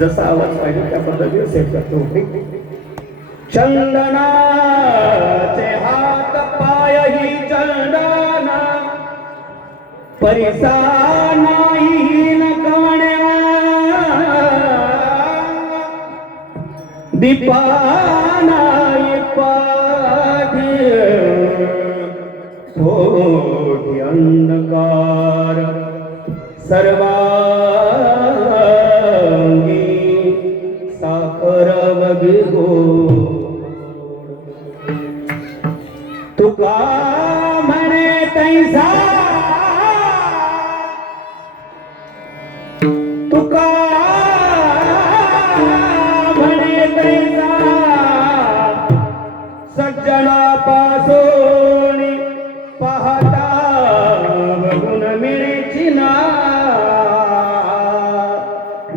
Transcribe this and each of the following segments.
जसा आवाज पाहिजे त्या पद्धतीने सेट करतो. चंदनाचे हात पाय ही चंदन परिसा नाही न कवण्या दीपानाई पाठी थोडी अंधकार सर्वांगी साखर वगी गोड. तुका म्हणे तैसा तुका म्हणे तैसा सज्जनापासून पाहता बघून मिळची ना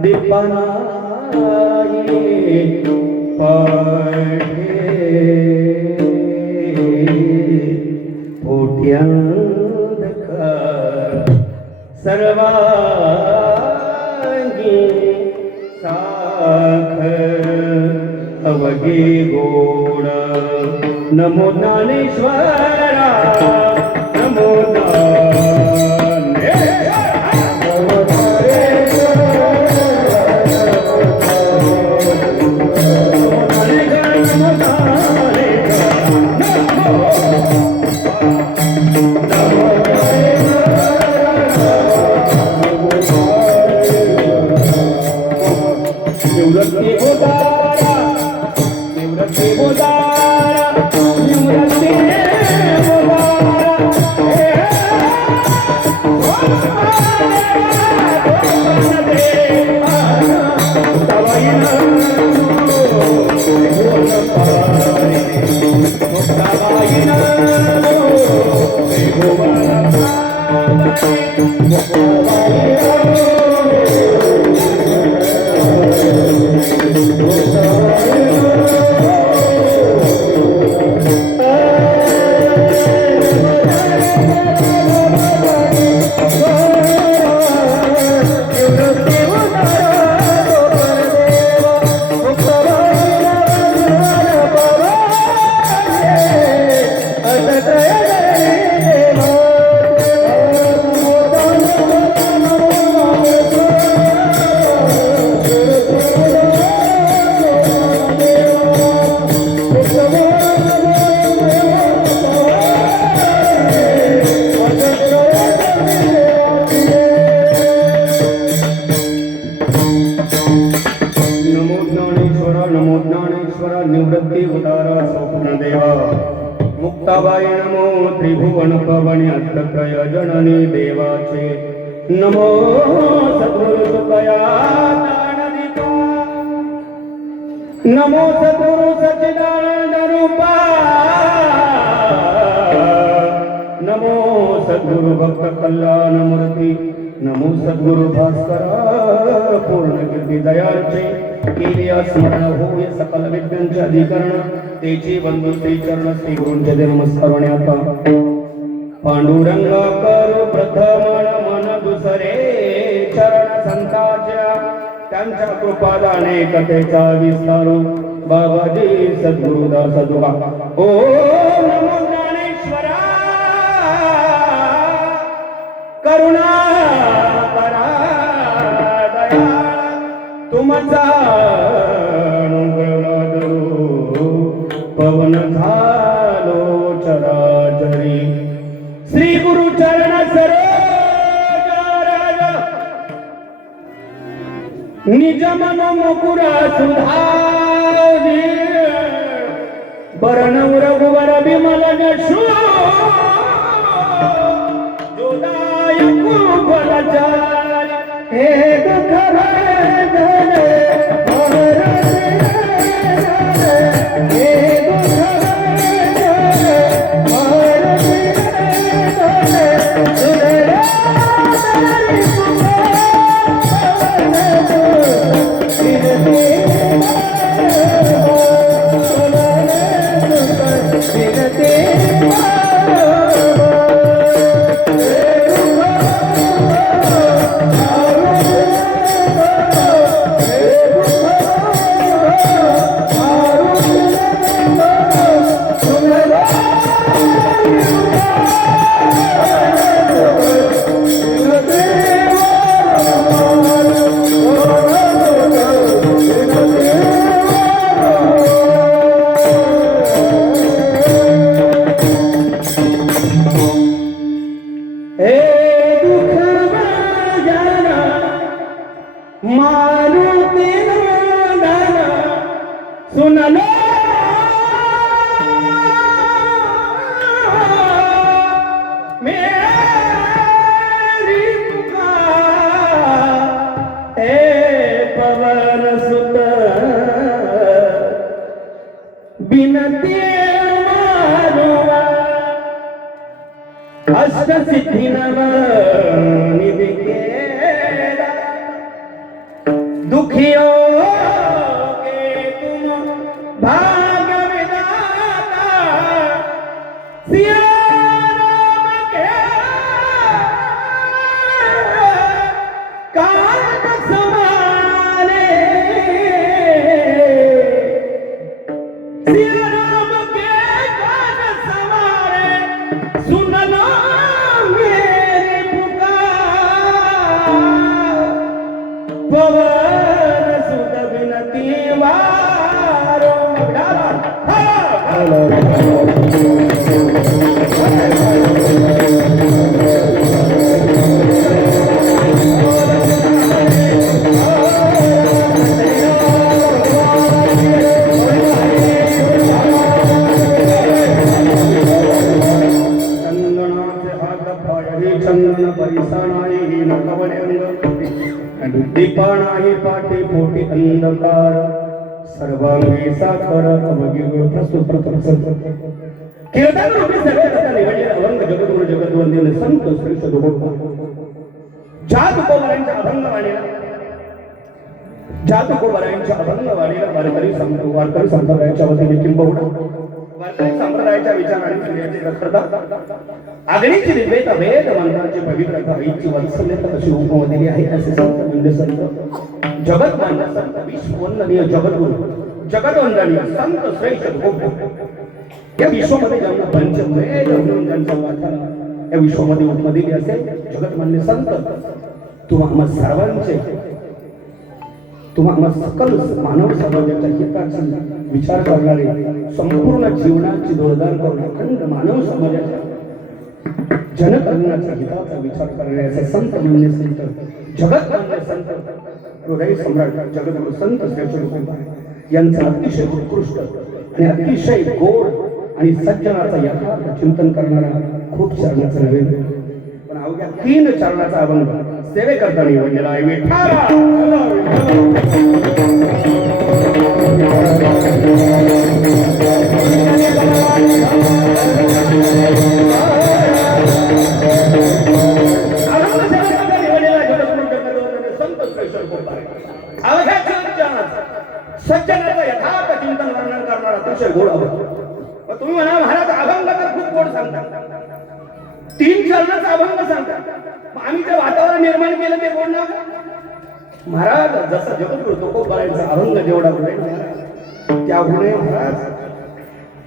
दीपनाई पाठे अंधकार सर्वांगी साखर अवघे गोड. नमो ज्ञानेश्वरा नमो निवृत्ती उदारा स्वप्न देवा. मुक्ताबाई नमो त्रिभुवन पवनी अष्टत्रय जननी देवाचे. नमो सद्गुरु सुखया ज्ञानदीपा. नमो सद्गुरु सच्चिदानंद रूपा. नमो सद्गुरु भक्त कल्याण मूर्ती. नमो सद्गुरु भास्करा पूर्ण कीर्ती दयाळचे. केलिया स्मरण होय सकल विद्यांचे अधिकरण. तेची वंदू श्री चरण श्री गुरूंचे दे नमस्कार. आणि आता पांडुरंग करू प्रथम मन दुसरे चरण संताच्या. त्यांच्या कृपादाने कथेचा विस्तारू बाबाजी सद्गुरुदास दुवा. ओ नमो ज्ञानेश्वरा करुणा करा दया तुमचा पवन झालो चराचरी. श्री गुरु चरण सरोज निज मन मुकुरा सुधारी. बरण रघुवर विमल जशो जोदायक फलचारी. हे दुख Oh अष्टसिद्धी निधि केला दुखियों के तुम भाग्य विधाता सिया राम के काज समारे सिया राम के काज समारे सुन लो मेरी पुकार पवन सुत विनती वारो चंदन परिसणाई न कवड्यांग दीपाणाही पाठी पोटी अंधकार सर्वांगी साखर अवघी प्रस्तुत कीर्तन रूपी सर्वता निवडले अभंग जगद्गुरु जगद्वंदीय संत श्री सद्गुरू ज्या तुकोबरायांच्या अभंगवाणीला वारकरी संप्रदायाच्या वतीने किंबहुना वारकरी संप्रदायाच्या विचाराने सूर्याची रखडता अग्नीची दिव्यत वेद मंत्राची पवित्रता आईची वात्सल्यता अशी उपमा दिली आहे असे संत म्हणजे संत जगत मान्य संत विश्ववंदनीय जगद्गुरु जगद्वंदनीय संत श्रेष्ठ सद्गुरू या विश्वामध्ये ज्यांना पंचवेद म्हणून त्यांचा वाचा या विश्वामध्ये उपमा दिली असेल जगत मान्य संत तुम्हा सर्वांचे तुम्हा सकल मानव समाजाच्या हिताचा विचार करणारे संपूर्ण जीवनाची जोरदार करून अखंड मानव समाजाच्या जनकल्याणाच्या हिताचा विचार करणारे असे संत मान्य संत जगत मान्य संत हृदय सम्राट जगद्गुरु संत श्री सद्गुरू यांचा अतिशय उत्कृष्ट आणि अतिशय गोड आणि सज्जनाचा यथार्थ चिंतन करणारा खूप चरणाचा नव्हे पण अवघ्या 3 चरणाचा अभंग सेवे करता निवडलेला आहे विठाला सज्जनाचा यथार्थ चिंतन वर्णन करणारा अतिशय गोड अभंग तुम्ही म्हणा महाराज अभंग तर खूप गोड सांगतात 3 चरणाचा अभंग सांगतात आम्ही जे वातावरण निर्माण केलं ते गोड ना महाराज जसं जगद्गुरु तुकोबरायांचा अभंग जेवढा गोड आहे त्या गुणे महाराज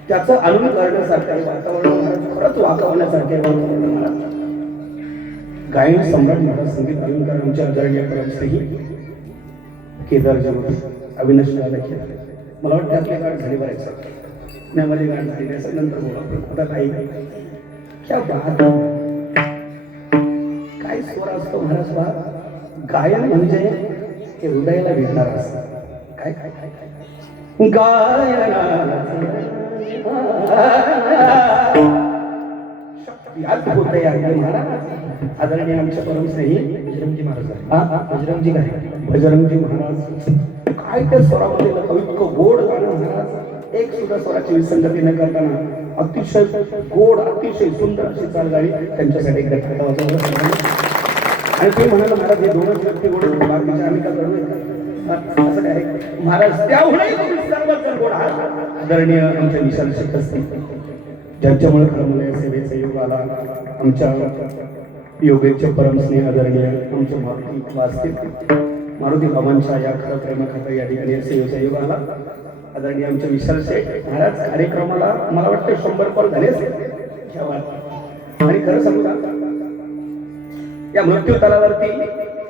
त्याचं अनुकरण करण्यासारखं वातावरण महाराज खरंच वातावरणासारखे महाराज गायन सम्राट महाराज संगीत अलंकार आमच्या आदरणीय परमश्री केदार जगत अविनाश दादा केदार मला वाटतं आपल्या गाठ झाली बरेच पुण्यामध्ये गाठ झाली असं नंतर बोला आता काही क्या बात काय स्वर असतो महाराज बा गायन म्हणजे हे हृदयाला भेटणार असतं काय काय काय गायनाला याद होत आहे महाराज आदरणीय आमच्या परमश्री बजरंगजी महाराज बजरंगजी काय बजरंगजी महाराज काय त्या स्वरामध्ये इतकं गोड गाणं महाराज एक सुद्धा स्वराची विसंगती न करताना अतिशय गोड अतिशय सुंदर अशी चाल गाणी त्यांच्यासाठी एकदा आणि ते म्हणाले महाराज हे 2च व्यक्ती गोड बाकीच्या आम्ही का करू असं काय महाराज त्यामुळे सर्वजण गोड आहात आदरणीय आमच्या विशाल शेख असतील ज्यांच्यामुळे खरं मला या सेवेचा योग आला आमच्या योगेचे परमस्नेह आदरणीय आमचे मारुती वाचतील मारुती बाबांच्या या खरं प्रेमकथा या ठिकाणी सेवेचा योग आला आदरणीय आमचे विशाल शेख महाराज कार्यक्रमाला मला वाटतं 100 कॉल झाले आणि खरं सांगू का या मृत्यू तलावरती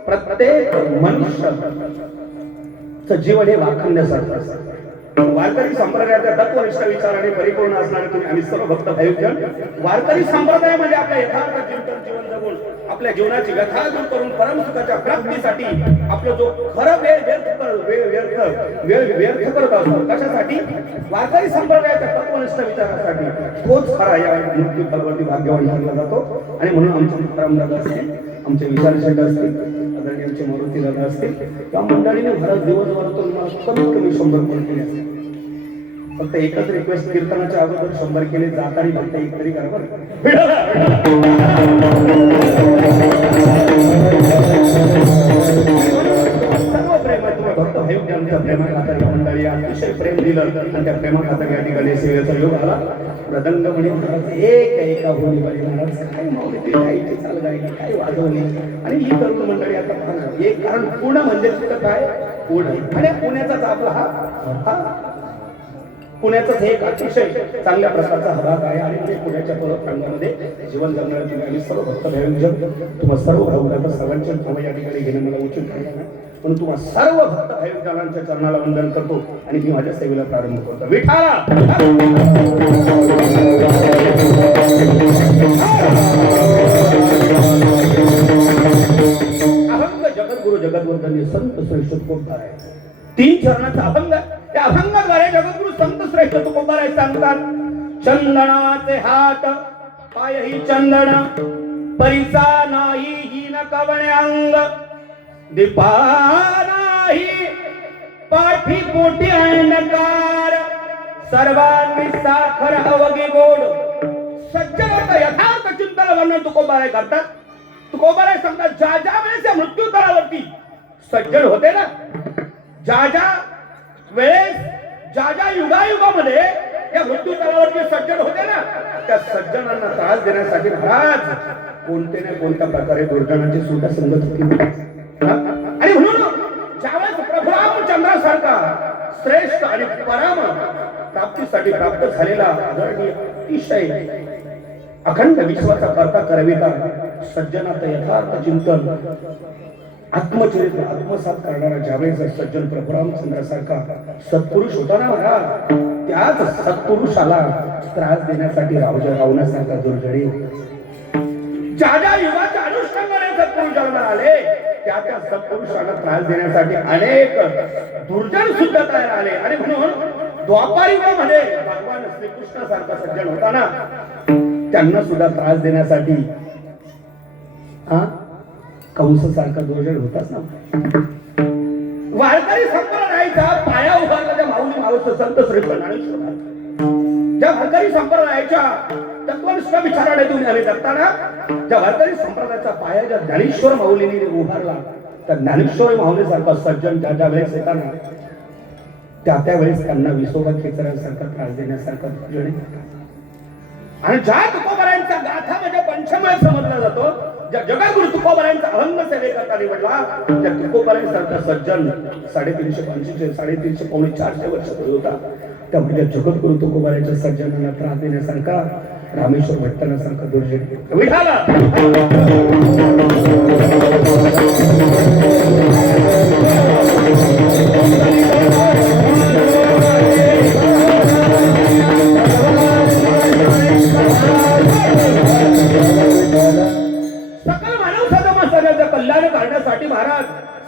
प्रत्येक मनुष्य जीवन हे वाखण्यासारखं असतं वारकरी संप्रदायाच्या तत्वनिष्ठ विचाराने परिपूर्ण असणारे तुम्ही आम्ही सर्व भक्त भाविकजन वारकरी संप्रदायामध्ये आपल्या यथार्थ चिंतन जीवन जगून आपल्या जीवनाची व्यथा दूर करून परमसुखाच्या प्राप्तीसाठी आपलं जो खरं वेळ व्यर्थ करत असतो कशासाठी वारकरी संप्रदायाच्या तत्वनिष्ठ विचारासाठी तोच खरा या मृत्यू तलावरती भाग्यवान ठरला जातो आणि म्हणून आमचे परमदादा असतील आमचे विचार शेठ असतील आदरणीय आमचे मारुती दादा असतील त्या मंडळीने भारत दिवसभरातून कमीत कमी 100 कॉल केले असतील फक्त एकच रिक्वेस्ट, कीर्तनाच्या अगोदर 100 केले, जातानी फक्त एक तरी करा बरं. सर्व प्रेमात्मा भक्त भाविकांच्या प्रेमाखातर या मंडळी अतिशय प्रेम दिलं आणि त्या प्रेमाखातर या ठिकाणी सेवेचा योग आला. मृदंग म्हणे महाराज एक एका होली बाई महाराज काय माऊली ते गायची चाल गायली, काय वाजवली. आणि ही तरुण मंडळी आता पाहणार एक, कारण पुणे म्हणजे तिथं काय पुणे, आणि पुण्याचाच आपला हा पुण्याचाच एक अतिशय चांगल्या प्रकारचा हा भाग आहे. आणि ते पुण्याच्या परप्रांगामध्ये जीवन जगणाऱ्या ठिकाणी सर्व भक्त भाविक तुम्हा सर्व भाविकांना सर्वांच्या नाव या ठिकाणी घेणं मला उचित नाही, पण तुम्हा सर्व भक्त भाविकांच्या चरणाला वंदन करतो आणि मी माझ्या सेवेला प्रारंभ करतो. विठाला अभंग जगद्गुरु जगद्वर्धनी संत श्रेष्ठ तुकोबार आहे. 3 चरणाचा अभंग, त्या अभंगाद्वारे जगद्गुरु संत श्रेष्ठ तुकोबार सांगतात. चंदनाचे हात पायही चंदन, परिसा नाही हीन कवणे अंग, दीपा नाही पाठी पोटी अंधकार, सर्वांनी साखर अवघी गोड. सज्जनाचं यथार्थ चिंतन वर्णन तुकोबाराय करतात. तुकोबाराय सांगतात, ज्या ज्या वेळेस या मृत्यू तळावरती सज्जन होते ना, ज्या ज्या वेळेस ज्या ज्या युगायुगामध्ये या मृत्यू तळावरती सज्जन होते ना, त्या सज्जनांना त्रास देण्यासाठी महाराज कोणते ना कोणत्या प्रकारे दुर्जनांची सुद्धा संगत होती. आणि म्हणून ज्यावेळेस प्रभू रामचंद्रासारखा श्रेष्ठ आणि परम प्राप्तीसाठी प्राप्त झालेला आदरणीय अतिशय अखंड विश्वाचा करता करविता सज्जनात यथार्थ चिंतन आत्मचरित्र आत्मसात करणारा ज्यावेळेस सज्जन प्रभू रामचंद्रासारखा सत्पुरुष होता ना महाराज, त्याच सत्पुरुषाला त्रास देण्यासाठी रावणासारखा दुर्जडी, ज्या ज्या युगाच्या अनुषंगाने सत्पुरुष जन्माला आले त्या त्या सत्पुरुषाला त्रास देण्यासाठी अनेक दुर्जन सुद्धा तयार आले. आणि म्हणून द्वापार युगामध्ये भगवान श्रीकृष्णासारखा सज्जन होता ना, त्यांना सुद्धा त्रास देण्यासाठी कंस सारखा दुर्जन होताच ना. वारकरी संप्रदायाचा पाया उभारला त्या माऊली मावस संत श्रेष्ठ ज्ञानेश्वर. ज्या वारकरी संप्रदायाच्या तत्वनिष्ठ विचाराने तुम्ही आले जगताना, ज्या वारकरी संप्रदायाचा पाया ज्या ज्ञानेश्वर माऊलीने उभारला, त्या ज्ञानेश्वर माऊली सारखा सज्जन ज्या ज्या वेळेस येताना त्या वेळेस त्यांना विसोबा खेचण्यासारखा त्रास देण्यासारखा दुर्जन. आणि ज्या तुकोबारायांचा गाथा म्हणजे पंचमय समजला जातो, ज्या जगद्गुरु तुकोबारायांचा अभंग सेवेकरता निवडला, त्या तुकोबारायांसारखा सज्जन 350 पावणे 400 वर्षापूर्वी होता. त्या म्हणजे जगद्गुरु तुकोबारायांच्या सज्जनांना त्रास देण्यासारखा रामेश्वर भट्टांसारखा दुर्जन विठाला. सकल मानव समाजाचं कल्याण करण्यासाठी महाराज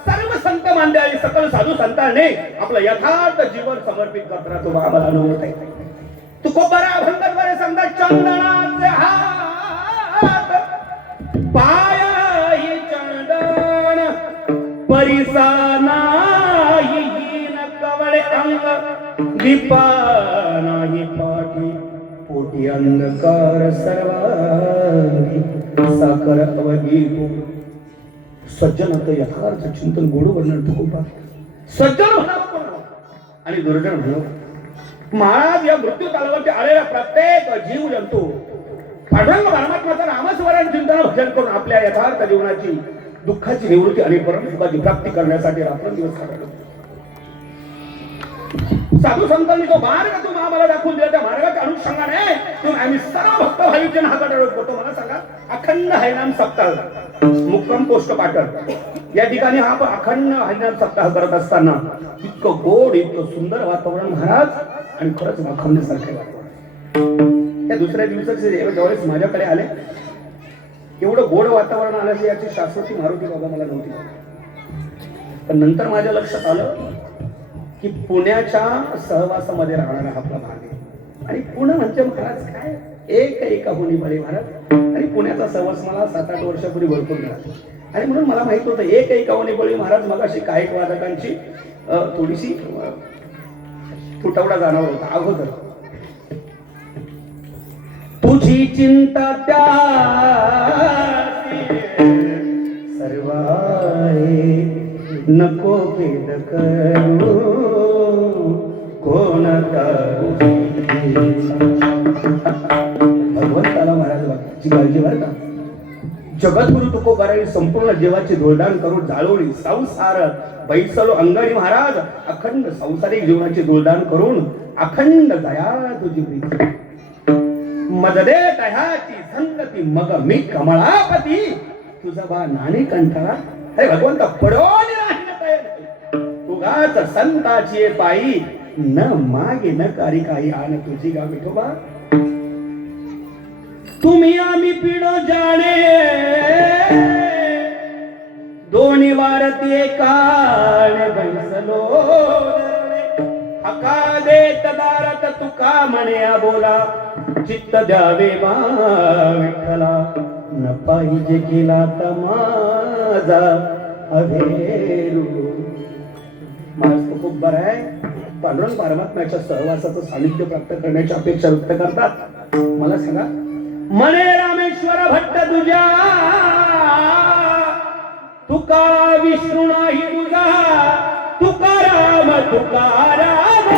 सर्व संत मानले आणि सकल साधू संतांनी आपलं यथार्थ जीवन समर्पित करताना तो आम्हाला अनुभव आहे. तुकोबारा अभंगाद्वारे सांगतात, चंदनाचे हात पायही चंदन, परिसा नाही हीन कवळे अंग, दीपा नाही पाठी पोटी अंधकार, सर्वांगी साखर अवघी गोड. सज्जनात यथार्थ चिंतन गोड वर्णन तुकोबा. सज्जन म्हणावं आणि दुर्जन म्हणावं. महाराज या मृत्यू कालावरती आलेला प्रत्येक जीव जंतू पांडुरंग परमात्माचा नामस्मरण चिंतन भजन करून आपल्या यथार्थ जीवनाची दुःखाची निवृत्ती आणि परमसुखाची प्राप्ती करण्यासाठी रात्रंदिवस खातो. साधू संतांनी जो मार्ग तुम्ही आम्हाला दाखवून दिला, त्या मार्गाच्या अनुषंगाने तुम्ही आम्ही सर्व भक्त भाविक हातात होतो. मला सांगा, अखंड हरिनाम सप्ताह मुक्काम पोस्ट पाटण या ठिकाणी हा अखंड हरिनाम सप्ताह करत असताना इतकं गोड इतकं सुंदर वातावरण महाराज, आणि खरंच वाखवण्यासारखे वातावरण. त्या दुसऱ्या दिवसाचे ज्यावेळेस माझ्याकडे आले, एवढं गोड वातावरण आलं याची शाश्वती मारुती बाबा मला नव्हती. पण नंतर माझ्या लक्षात आलं की पुण्याच्या सहवासामध्ये राहणारा आपला भाग आहे. आणि पुणे म्हणजे महाराज काय एका होली बळे महाराज. आणि पुण्याचा सहवास मला 7-8 वर्षापूर्वी भरपूर मिळाला. आणि म्हणून मला माहित होतं एका होली बळी महाराज मगाशी काही वादकांची फुटवडा जाणवला होता अगोदर. तुझी चिंता त्या सर्व आहे, नको खेद करू कोणता. भगवंताला महाराज भक्ताची काळजी बरं का. जगद्गुरु तुकोबारांनी संपूर्ण जीवाची धुळदाण करून जाळवली संसार बैसलो अंगणी. महाराज अखंड संसारिक जीवनाची धुळदाण करून अखंड दया तुझी प्रीती मज दे तयाची संगती मग मी कमळापती तुझा बा नाणे कंठाळा. अरे भगवंता पडोनी तुगाच संताची पायी न मागे न कारी काही आण तुझी गा विठोबा. तुम्ही आम्ही पिढो जाणे दोन्ही वारती काळ बैसलो हका देत दारात तुका म्हणे बोला चित्त द्यावे मा विठ्ठला न पाहिजे केला माझा अभेरू. महाराज खूप बरं आहे. पांडुरंग परमात्म्याच्या सहवासाचं सानिध्य प्राप्त करण्याची अपेक्षा व्यक्त करतात. मला सांगा म्हणे रामेश्वर भट्ट तुझ्या तुका विष्णू नाही तुझा तुकाराम तुकाराम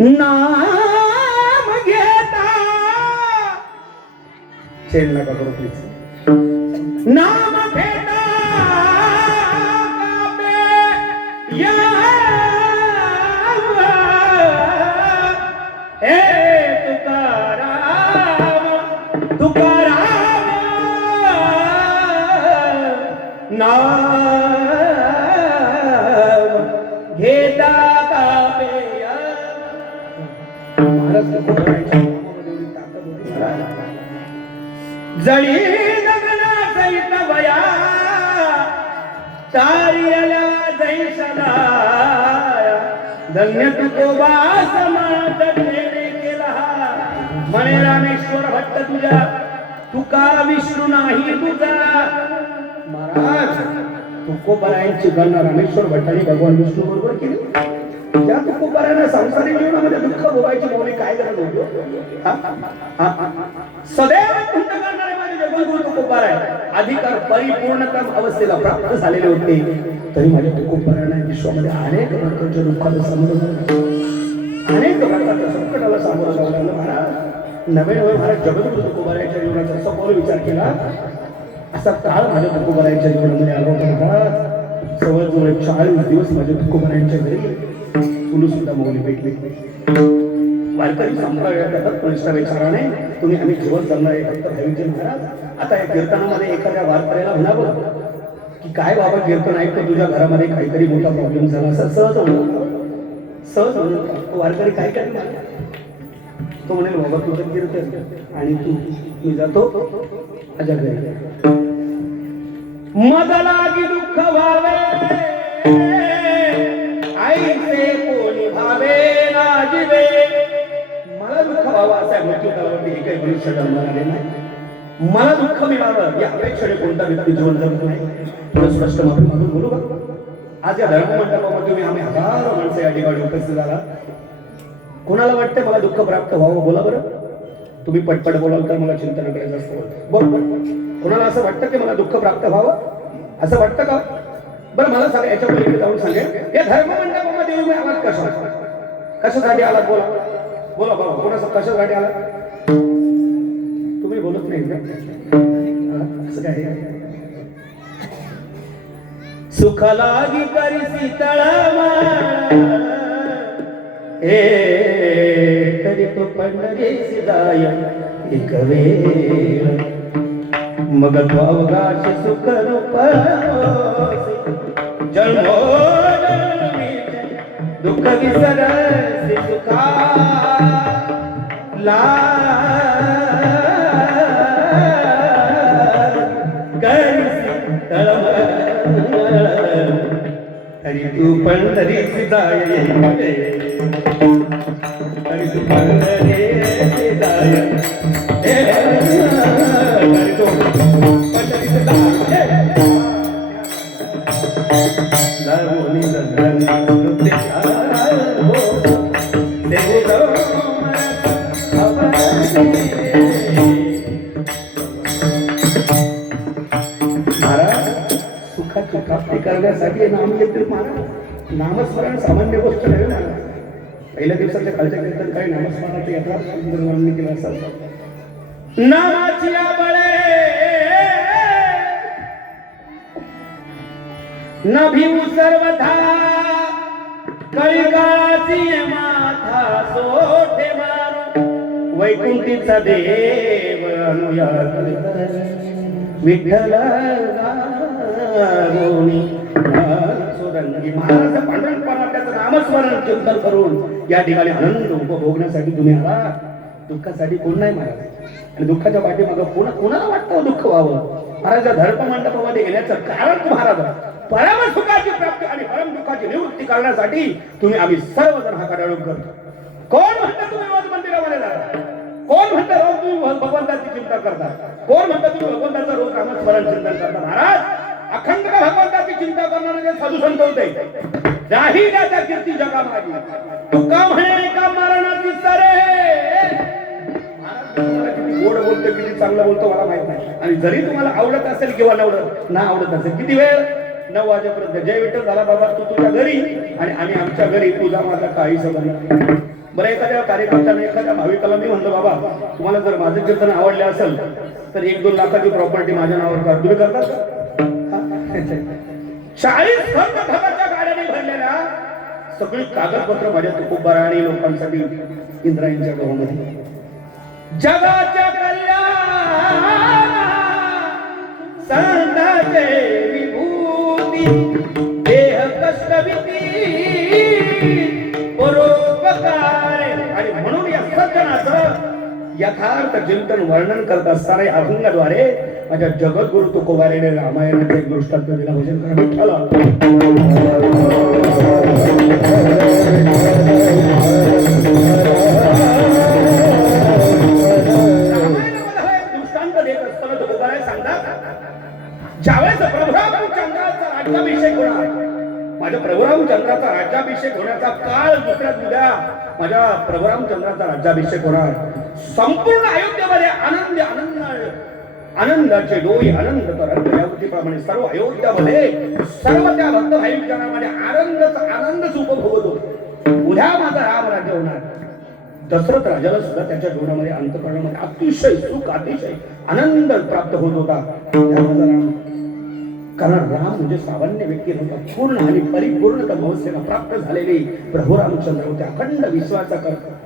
नाम घेता छेड नका करू प्लीज. नाम घेता या हे तुकाराम तुकाराम नाम घेता जळी गगना सहित वया तारियला जैसला धन्य तुकोबा समाज खेळे केला. म्हणे रामेश्वर भट्ट तुझ्या तुका विष्णू नाही तुझा. महाराज तुकोबारायांची गणना रामेश्वर भट्टाने भगवान विष्णू बरोबर केली. त्या तुकोबारायांना संसारिक जीवनामध्ये दुःख भोगायची मौली काय गरज होती. सदैव तुमच्या करणारे माझे जगद्गुरु तुकोबार आहे. अधिकार परिपूर्णतम अवस्थेला प्राप्त झालेले होते तरी माझ्या तुकोबारायांना विश्वामध्ये अनेक प्रकारच्या दुःखाला सामोरं जावं, अनेक प्रकारच्या संकटाला सामोरं जावं लागलं. महाराज नवे नवे महाराज जगद्गुरु तुकोबारायांच्या जीवनाचा सखोल विचार केला. असा काळ माझ्या तुकोबारायांच्या जीवनामध्ये आला होता. जवळजवळ 40 दिवस माझ्या तुकोबारायांच्या घरी तुला सुद्धा मौली भेटली. वारकरी संप्रदायात निष्ठा विचाराने तुम्ही आम्ही जीवन जगणारे भक्त भाविक महाराज. आता या कीर्तनामध्ये एखाद्या वारकऱ्याला म्हणावं की की काय बाबा कीर्तन ऐकतो तुझ्या घरामध्ये काहीतरी मोठा प्रॉब्लेम झाला असं सहज म्हणून वारकरी काय करणार तो म्हणेल बाबा तुझं कीर्तन आणि तू मी जातो माझ्या घरी मला की दुःख व्हावे आईचे कोणी भावे ना जीवे मला दुःख व्हावं असा मृत्यू कालावधी हे काही मनुष्य जन्माला नाही मला दुःख मिळावं या अपेक्षेने कोणता व्यक्ती जीवन जगत नाही थोडं स्पष्ट मागून बोलू का आज या धर्ममंडपामध्ये मी आम्ही हजारो माणसं या ठिकाणी उपस्थित झाला कोणाला वाटतं मला दुःख प्राप्त व्हावं बोला बरं तुम्ही पटपट बोलाल तर मला चिंता न करायचं असतं बरोबर कोणाला असं वाटतं की मला दुःख प्राप्त व्हावं असं वाटतं का बरं मला सांगा याच्या पलीकडे जाऊन सांगेल या धर्ममंडपामध्ये तुम्ही आलात कशासाठी आलात बोला बोला बाबा कोणाचं कशासाठी आलात तुम्ही बोलत नाही असं काय सुख लागी करी शीतळ तरी तो पंढरीस जाय एक वेळ मग तो अवकाश सुख रूप दुःख विसर सुखा ला तरी तू पंढरीस जाय तरी तू पंढरीस जाय तरी तू पंढरीस जाय दारुनी दंडन सुखाची प्राप्ती करण्यासाठी नाम घेतील महाराज नामस्मरण सामान्य गोष्ट नाही ना पहिल्या दिवसाच्या कालच्या कीर्तन काही नामस्मरणाचे यात्रा सुंदर केलं असतात नामाची बळे न भिऊ सर्वथा कळीकाळाची माथा सोठे मारू वैकुंठीचा देव अनुयात विठ्ठल सोरंगी महाराज पांडुरंग त्याचं नामस्मरण चिंतन करून या ठिकाणी आनंद उपभोगण्यासाठी तुम्ही आला दुःखासाठी कोण नाही महाराज आणि दुःखाच्या पाठीमागं कोणाला वाटतं दुःख व्हावं महाराज धर्म मंडपामध्ये गेल्याचं कारण महाराज परम सुखाची प्राप्ती आणि परम दुःखाची निवृत्ती करण्यासाठी तुम्ही आम्ही सर्वजण हा काढून करतो कोण म्हणतं तुम्ही रोज मंदिरामध्ये जाता कोण म्हणतं रोज तुम्ही भगवंताची चिंता करता कोण म्हणतं तुम्ही भगवंताचं रोज नामस्मरण चिंतन करता महाराज अखंड भगवंताची चिंता करणारे साधू संत होते नाही त्याच्या कीर्ती जगा माझी तुका म्हणे का मरणाची सरे गोड बोलतो किती चांगलं बोलतो मला माहित नाही आणि जरी तुम्हाला आवडत असेल किंवा ना आवडत असेल किती वेळ 9 वाजेपर्यंत जय विठ्ठल झाला बाबा तू तुझ्या घरी आणि आम्ही आमच्या घरी तुझा माझा काही संबंध बरं एखाद्या कार्यकर्त्याने एखाद्या भाविकाला मी म्हणतो बाबा तुम्हाला जर माझं कीर्तन आवडले असेल तर 1-2 लाखाची प्रॉपर्टी माझ्या नावावर करा तुम्ही करता 40 धर्माच्या गाड्याने भरलेल्या सगळी कागदपत्र माझ्या तुकोबारा आणि लोकांसाठी इंद्रायणच्या गव्हामध्ये जगाच्या कल्याण संताचे विभूती देह कष्टविती परोपकार आणि म्हणून या सज्जनाचं यथार्थ चिंतन वर्णन करत असताना या अभंगाद्वारे माझ्या जगद्गुरु तुकोबाराने रामायणाचे एक दृष्टांत दिला भजन करा विठ्ठला ज्यावेळेस प्रभुरामचंद्राचा राज्याभिषेक होणार माझ्या प्रभुरामचंद्राचा राज्याभिषेक होण्याचा काळ दुसऱ्या उद्या माझ्या प्रभुरामचंद्राचा राज्याभिषेक होणार संपूर्ण अयोध्येमध्ये आनंदाचे डोई आनंद तरंगप्रमाणे सर्व अयोध्यामध्ये सर्व त्या भक्त भाविक जनामध्ये आनंदच उपभोगतो उद्या माझा राम राज्य होणार दशरथ राजाला सुद्धा त्याच्या जीवनामध्ये अंतःकरणामध्ये अतिशय सुख अतिशय आनंद प्राप्त होत होता कारण राम म्हणजे सामान्य व्यक्ती नव्हता पूर्ण आणि परिपूर्ण तमोसेना प्राप्त झालेले प्रभू रामचंद्र होते अखंड विश्वाचा करता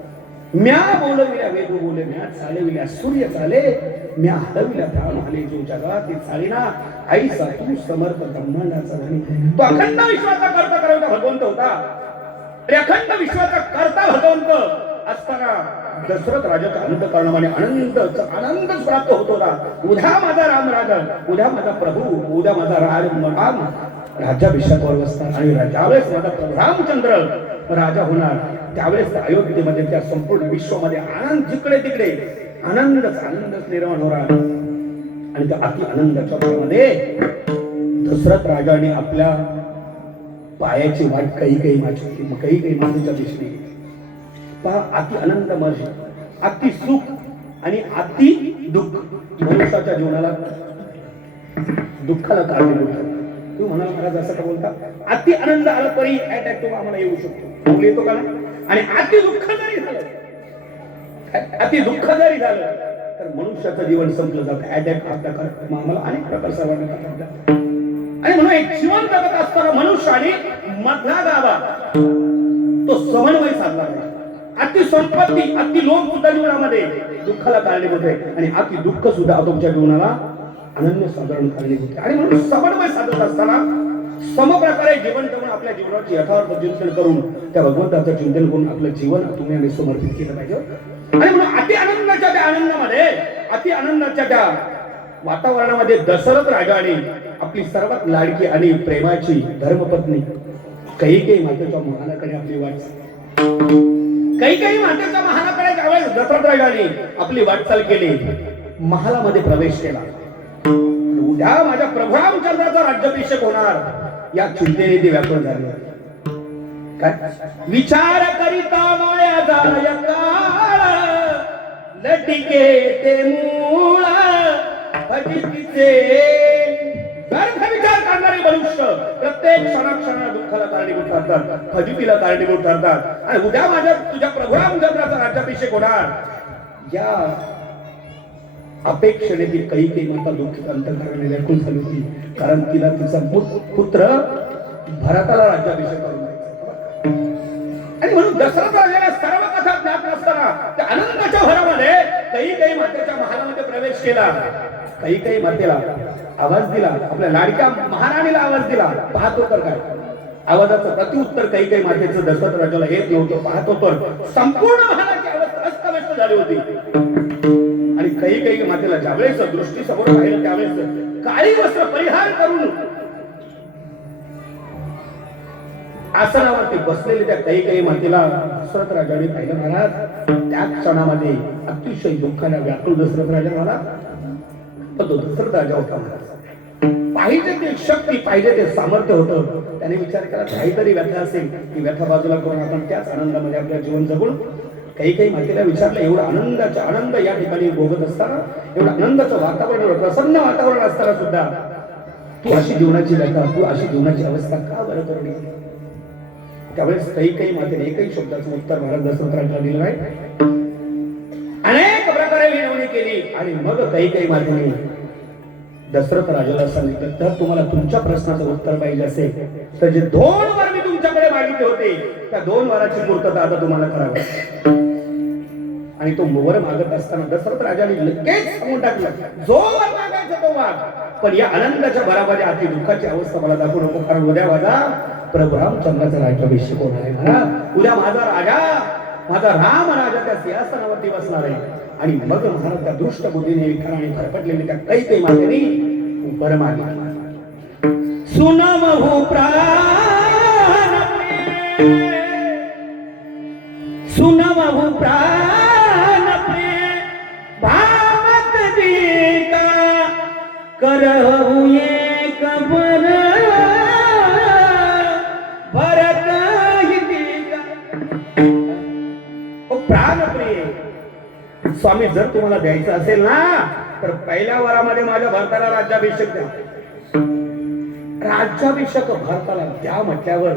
म्या बोलविल्या वेद बोले म्या चालविल्या सूर्य चाले मी हलविला प्राण आले जो जगात चालीना आई तू समर्थ ब्रह्मांडाचा धनी. तो अखंड विश्वाचा करता करवता भगवंत होता. अखंड विश्वाचा करता भगवंत असताना दशरथ राजाचा अंतःकरणाने आनंदच प्राप्त होत होता. उद्या माझा राम राजा, उद्या माझा प्रभू, उद्या माझा राम राज्याभिषेकावर बसणार आणि ज्यावेळेस माझा प्रभू रामचंद्र राजा होणार त्यावेळेस अयोध्येमध्ये त्या संपूर्ण विश्वामध्ये आनंद, जिकडे तिकडे आनंदच निर्माण होणार. आणि त्या अति आनंदाच्या काळामध्ये दशरथ राजाने आपल्या पायाची वाट काही माझ्या दिसली. पहा, अति आनंद म्हणजे अति सुख आणि अति दुःख मनुष्याच्या जीवनाला दुःखाला कारणीभूत ठरतात. तू म्हणाल महाराज असं का बोलता? अति आनंद आला तरी अटॅक तो आम्हाला येऊ शकतो, येतो का ना? आणि अति दुःख जरी झालं तर मनुष्याचं जीवन संपलं जातं. अटॅक हा प्रकार आम्हाला अनेक प्रकार सर्वांना करतात. आणि म्हणून एक जीवन जगत असताना मनुष्य आणि मधला गावा तो समन्वय साधला पाहिजे. अति संपत्ती, अति लोभ सुद्धा जीवनामध्ये दुःखाला कारणीभूत आहे आणि अति दुःख सुद्धा तुमच्या जीवनाला अनन्य साधारण कारणीभूत आहे. आणि म्हणून समन्वय साधत असताना समप्रकारे जीवन जगून आपल्या जीवनाचे यथार्थ चिंतन करून त्या भगवंताचं चिंतन करून आपलं जीवन तुम्ही आम्ही समर्पित केलं पाहिजे. आणि म्हणून अति आनंदाच्या त्या आनंदामध्ये, अति आनंदाच्या त्या वातावरणामध्ये दशरथ राजाने आपली सर्वात लाडकी आणि प्रेमाची धर्मपत्नी कैकेयी मातेच्या महालाकडे आपली ज्यावेळेस दशरथ राजाने आपली वाटचाल केली, महालामध्ये प्रवेश केला. उद्या माझ्या प्रभू रामचंद्राचा राज्याभिषेक होणार या चिंतेने ते व्याकुळ झाले. काय विचार करिता माया जाय काळ लटिके ते मूळ फजितीचे. व्यर्थ विचार करणारे मनुष्य प्रत्येक क्षणाक्षणाला दुःखाला कारणीभूत ठरतात, फजितीला कारणीभूत ठरतात. आणि उद्या माझ्या तुझ्या प्रभू रामचंद्राचा राज्याभिषेक होणार या अपेक्षेने ती कैकेयी माता दुःखित अंतःकरणाने व्याकुळ झाली होती. कारण तिला तिचा पुत्र भरताला राज्याभिषेक करून द्यायचा. आणि म्हणून दशरथ राजाला सर्व कथा ज्ञात नसताना त्या आनंदाच्या भरामध्ये कैकेयी मातेच्या महालामध्ये प्रवेश केला. कैकेयी मातेला आवाज दिला, आपल्या लाडक्या महाराणीला आवाज दिला. पाहतो तर काय आवाजाचं प्रत्युत्तर कैकेयी मातेचं दशरथ राजाला येत नव्हतं. पाहतो तर संपूर्ण महालाची अवस्था अस्तव्यस्त झाली होती. आणि कैकेयी मातेला ज्यावेळेस दृष्टी समोर पाहिलं त्यावेळेस काळी वस्त्र परिहार करून आसनावरती बसलेले त्या कैकेयी मातेला दशरथ राजाने पाहिलं. महाराज त्या क्षणामध्ये अतिशय दुःखाने व्याकुळ दशरथ राजा झाला. पण तो दशरथ राजा होता महाराज, पाहिजे ते शक्ती, पाहिजे ते सामर्थ्य होतं. त्याने विचार केला काहीतरी व्यथा असेल, ती व्यथा बाजूला करून आपण त्याच आनंदामध्ये आपलं जीवन जगून. कैकेयी मातेला विचारलं, एवढं आनंद या ठिकाणी भोगत असताना, एवढं आनंदाचं वातावरण, प्रसन्न वातावरण असताना सुद्धा तू अशी जीवनाची व्यथा, तू अशी जीवनाची अवस्था का बरं करणे? त्यावेळेस कैकेयी मातेने एकही शब्दाचं उत्तर महाराज दशरथ राजाला दिलं नाही. अनेक प्रकारे विनवणी केली आणि मग कैकेयी मातेने दशरथ राजाला सांगितलं, तर तुम्हाला तुमच्या प्रश्नाचं उत्तर पाहिजे असेल तर जे 2 वर मी तुमच्याकडे मागितले होते त्या 2 वराची पूर्तता आता तुम्हाला करावी. आणि तो वर मागत असताना दशरथ राजाने लगेच सांगून टाकलं, जो वर मागायचा तो माग, पण या आनंदाच्या भरामध्ये अति दुःखाची अवस्था मला दाखवू नको. कारण उद्या माझा प्रभू रामचंद्राचा राज्याभिषेक होणार आहे. म्हणा उद्या माझा राजा, माझा राम राजा त्या सिंहासनावरती बसणार आहे. आणि मग महाराज त्या दृष्ट बुद्धीने विकाराने भरपटलेले त्या कैकेयी मातेने वर मागितलं, सुनमहु प्राण सुनमहु प्राण भावत दीका करहु एक बर भरत ही दीका. ओ प्राण प्रिय स्वामी, जर तुम्हाला द्यायचं असेल ना तर पहिल्या वरामध्ये माझ्या भारताला राज्याभिषेक द्या. राज्याभिषेक भारताला द्या म्हटल्यावर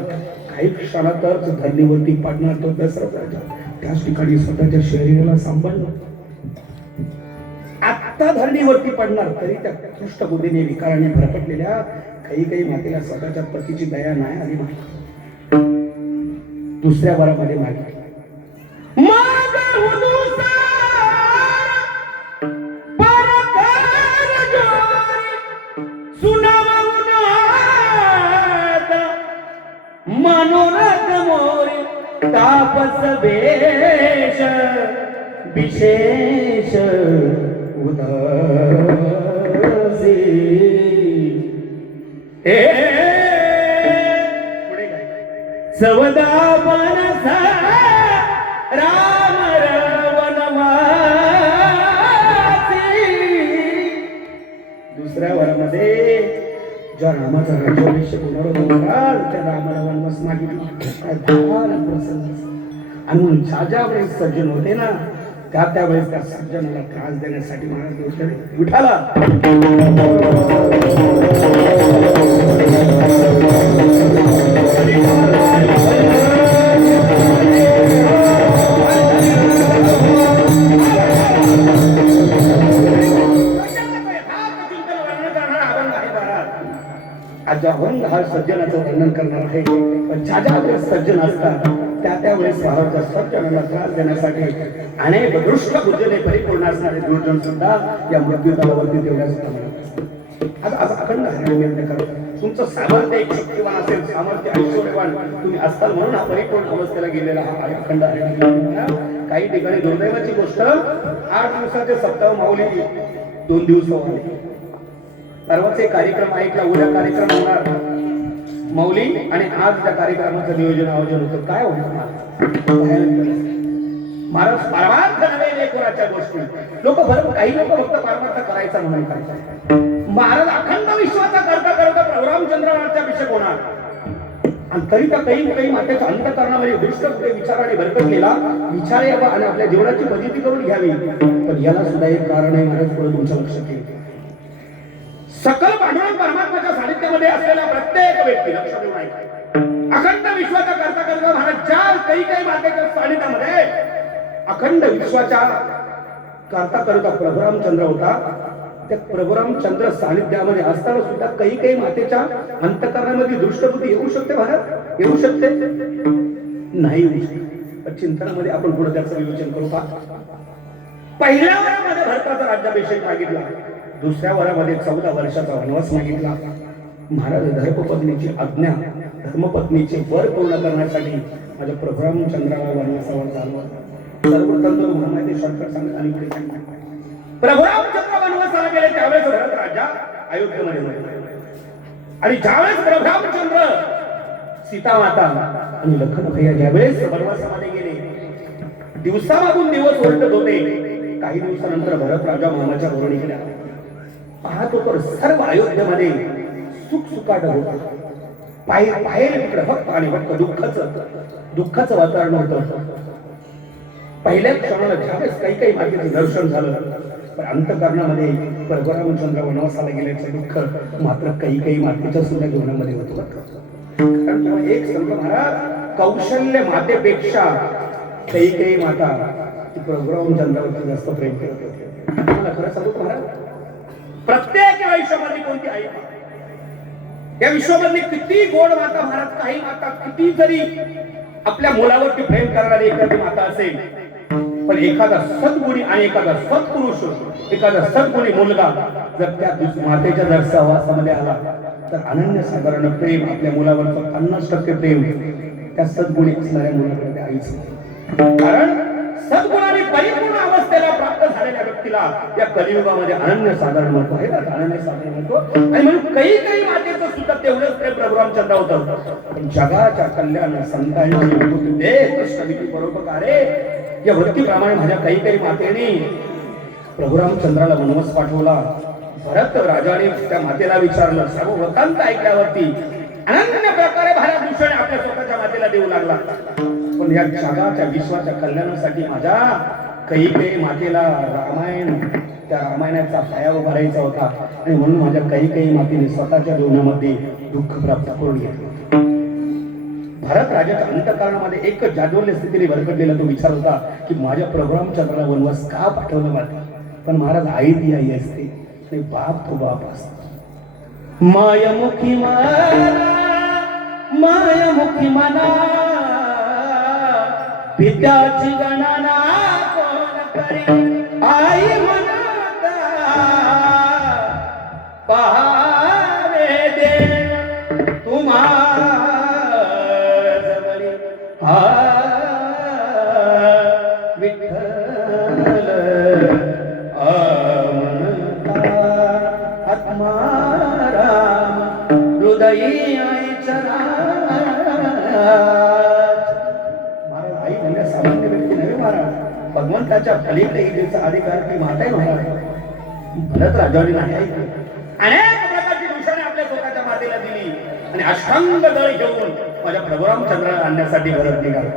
काही क्षणातच धरणीवरती पडणार तो दशरथ राजा. त्याच ठिकाणी स्वतःच्या शरीराला सांभाळलं. आता धरणीवरती पडणार तरी त्या कृष्ण बुद्धीने विकाराने भरकटलेल्या कैकेयी मातेला स्वतःच्या पतीची दया नाही आली. दुसऱ्या वरामध्ये मागितली, परत तापस वेश विशेष उदासी हे सवदा बनसा राम वनवासी. दुसऱ्या वरामध्ये ज्या रामाचा राज्याभिषेक होणार होता त्या रामाला वनवास मागितला. आणि ज्या वेळेस सज्जन होते ना त्या वेळेस त्या सज्जनाला त्रास देण्यासाठी महाराज विठाला आज अभंग हा सज्जनाचं वर्णन करणार आहे. पण ज्या वेळेस सज्जन असतात त्या वेळेस महाराज सज्जनाला त्रास देण्यासाठी अनेक दृष्ट बुद्धीने परिपूर्ण असणारे दुर्जन सुद्धा या मृत्यूतलावरती तेवढ्याच आज अखंड हरिनाम करतात. तुमचं सामर्थ्य एक शक्तिवान असेल, सामर्थ्य ऐश्वर्यवान तुम्ही असताल म्हणून हा परिपूर्ण अवस्थेला गेलेला हा अखंड हरिनाम. काही ठिकाणी दुर्दैवाची गोष्ट 8 दिवसाचे सप्ताह माऊली 2 दिवस सर्वच एक कार्यक्रम ऐकला. उद्या कार्यक्रम होणार माऊली आणि आज त्या कार्यक्रमाचं नियोजन आयोजन होतं. काय होतं महाराज परमार्थ नव्हे कोणाच्या गोष्टी लोक भरपूर काही लोक फक्त परमार्थ करायचा म्हणून करायचा. महाराज अखंड विश्वाचा करता करता प्रभुरामचंद्राचा अभिषेक होणार आणि तरी त्या काही मातेच्या अंतःकरणामध्ये दुष्ट विचाराने भरकटलेला विचार यावा आणि आपल्या जीवनाची फजिती करून घ्यावी. पण याला सुद्धा एक कारण आहे महाराज, पुढे तुमच्या लक्षात येईल. सकल पांडुरंग परमात्म्याच्या सानिध्यामध्ये असलेला प्रत्येक व्यक्ती लक्ष देऊन ऐका. अखंड विश्वाचा करता करता महाराज ज्या काही मातेच्या सानिध्यामध्ये अखंड विश्वाच्या करता करता प्रभुरामचंद्र होता. त्या प्रभुरामचंद्र सानिध्यामध्ये असताना सुद्धा काही मातेच्या अंतःकरणामध्ये दृष्टबुद्धी येऊ शकते महाराज, येऊ शकते नाही येऊ शकते. चिंतनामध्ये आपण पुढे त्याचं विवेचन करू का. पहिल्या वरामध्ये भरताचा राज्याभिषेक मागितला, दुसऱ्या वरामध्ये 14 वर्षाचा वनवास मागितला. महाराज धर्मपत्नीची आज्ञा, धर्मपत्नीचे वर पूर्ण करण्यासाठी माझ्या प्रभुरामचंद्राला वनवासावर चालवलं. सर्वप्रथम माहिती शॉर्टकट सांगितलं. प्रभुरामचंद्र वनवासाला गेले त्यावेळेस भरत राजा अयोध्येमध्ये होते आणि ज्यावेळेस प्रभुरामचंद्र, सीता माता आणि लखन भैया ज्यावेळेस वनवासामध्ये गेले दिवसामागून दिवस उलटत होते. काही दिवसानंतर भरत राजा मामाच्या घरोकडे आला. पाहतो तर सर्व अयोध्येमध्ये सुखसुखाट होता. बाहेर इकडे फक्त आणि फक्त दुःखाचं वातावरण होतं. पहिल्या क्षणाला ज्यावेळेस काही मातेचं दर्शन झालं पण अंतःकरणामध्ये प्रभुरामचंद्र वनवासाला गेल्याचं दुःख मात्र काही मातेच्या सुद्धा जीवनामध्ये होतं. कारण एक संत महाराज कौशल्य मातेपेक्षा काही माता ती प्रभुरामचंद्रावर जास्त प्रेम करत होते. मला खरं सांगू महाराज, प्रत्येक आयुष्यामध्ये कोणती आई या विश्वामध्ये किती गोड माता महाराज, काही माता किती जरी आपल्या मुलावरती प्रेम करणारी एखादी माता असेल पण एखादा सद्गुणी आणि एखादा सत्पुरुष, एखादा सद्गुणी मुलगा जर त्या मातेच्या जर सहवासामध्ये आला तर अनन्यसाधारण प्रेम आपल्या मुलावरचं 50% प्रेम त्या सद्गुणी असणाऱ्या मुलाकडे आईचं. कारण सद्गुणाने परिपूर्ण अवस्थेला प्राप्त झालेल्या व्यक्तीला या कलियुगामध्ये अनन्यसाधारण महत्व आहे. अनन्यसाधारण महत्व आणि म्हणून काही मातेचं सुद्धा तेवढंच प्रेम प्रभुरामचंद्र होतं. पण जगाच्या कल्याण संतांनी परोपकारे या वृत्तीप्रमाणे माझ्या काही मातेने प्रभुरामचंद्राला वनवास पाठवला. भरत राजाने त्या मातेला विचारलं. सर्व वृत्तांत ऐकल्यावरती अनन्य प्रकारे भारतभूषण आपल्या स्वतःच्या मातेला देऊ लागला. पण या जगाच्या विश्वाच्या कल्याणासाठी माझ्या काही मातेला त्या रामायणाचा पाया उभारायचा होता आणि म्हणून माझ्या काही मातेने स्वतःच्या जीवनामध्ये दुःख प्राप्त करून घेतलं. भारत राजाच्या अंतःकरणामध्ये एक जाज्वल्य स्थितीने भरकटलेला तो विचार होता की माझ्या प्रभुरामचंद्राला वनवास का पाठवलं माते. पण महाराज आई ती आई असते आणि बाप तो बाप असतो. मायामुखी मना पित्याची गणना कोण करी. आई म्हणता पहावे दे तुम्हा जवळी. आत्मा राम हृदयी महाराज आई म्हणजे सामान्य व्यक्ती नव्हे महाराज, भगवंताच्या पलीकडे इजेचा अधिकार ती माता आहे महाराज. भरत राजाने नाही ऐकले, अनेक प्रकारची भूषणे आपल्या स्वतःच्या मातेला दिली आणि अष्टांग दळ घेऊन माझ्या प्रभू रामचंद्राला आणण्यासाठी भरत निघाला.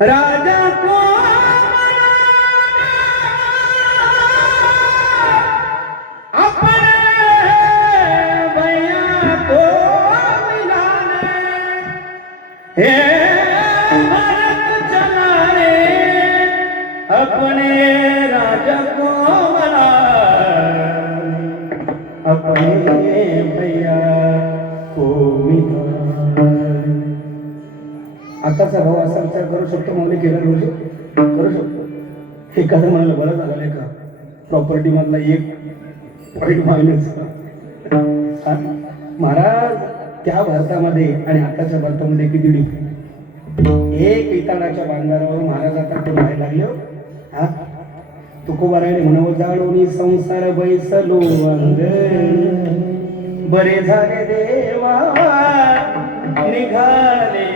राजा को अपने भैया को मिलाने हे भरत चला रे अपने राजा को मना अपने भैया को मिलाने. आताचा भाऊ असा विचार करू शकतो, माऊली केला रोज करू शकतो. एखादं म्हणाला बरं झालं नाही का, प्रॉपर्टी मधला एक पॉईंट मायनस. महाराज त्या भारतामध्ये आणि आताच्या भारतामध्ये किती डिफरन्स. एक इताडाच्या बांधारावर महाराज आता कोण व्हायला लागले. हा तुकोबारायने म्हणावं जाळोनी संसार बैसलो बरे झाले देवा निघाले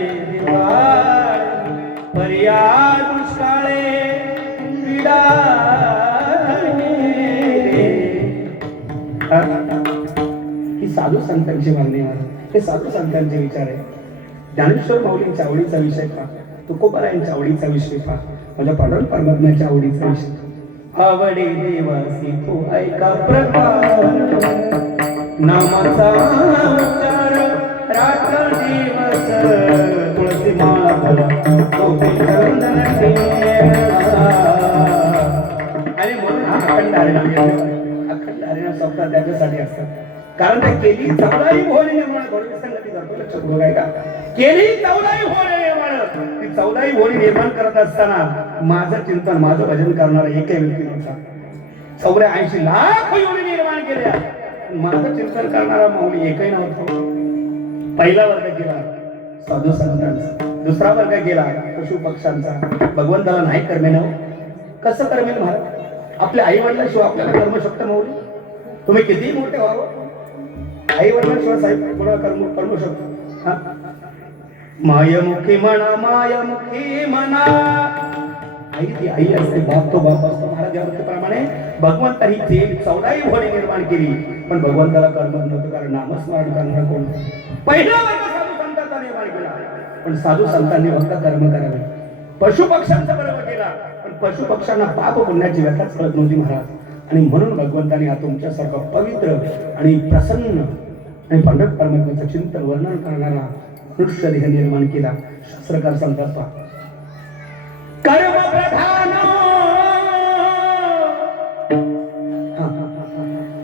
पर्या दुष्काळे पीडा. ही साधू संतांची मागणी आहे, हे साधू संतांचे विचार आहे. ज्ञानेश्वर माऊलींच्या आवडीचा विषय पहा, तुकोबारायांच्या आवडीचा विषय पहा, माझ्या पांडुरंग परमात्म्याच्या आवडीचा विषय. आवडे देवासी तो ऐका प्रकार नामाचा उच्चार रात्र दिवस तुळसी माळा बोला आणि म्हणून हा अखंड हरिनाम शब्द त्याच्यासाठी असतात. कारण ते केली चौदाही भोवणी निर्माण संगती करतो. लक्षात बघाय का, केली चौदाही भोवणी निर्माण. ती चौदाही भोवणी निर्माण करत असताना माझं चिंतन माझं भजन करणारा एकही व्यक्ती नव्हता. 84 लाख योनी निर्माण केल्या, माझं चिंतन करणारा माऊली एकही नव्हता. पहिला वर्ग केला साधू संतांचा, दुसरा वर्ग केला पशु पक्ष्यांचा. भगवंताला नाही करमेल, कसं करमेल महाराज. आपल्या आई वडिलांशिवाय आपल्याला कर्म शकतं माऊली. तुम्ही कितीही मोठे व्हावं, आई वडिलांशिवाय साहेब कोणा कर्म शकतो. मायमुखी म्हणा मायमुखी म्हणा, आई ती आई असते, बाप तो बाप असतो. महाराज या प्रमाणे भगवंतानी ती 14ही भोवणी निर्माण केली, पण भगवंताला कर्म नव्हतं. कारण नामस्मरण करणारा कोण. पहिला वर्ग साधू संतांचा निर्माण केला, पण साधू संतांनी फक्त कर्म करावे. पशु पक्ष्यांचा कर्म केला, पण पशु पक्ष्यांना पाप पुण्याची व्यथाच कळत नव्हती महाराज. आणि म्हणून भगवंताने हा तुमच्यासारखा पवित्र आणि प्रसन्न आणि पांडुरंग परमात्म्याचं चिंतन वर्णन करणारा मनुष्य देह निर्माण केला. शास्त्रकार सांगतात पहा, कर्म प्रधान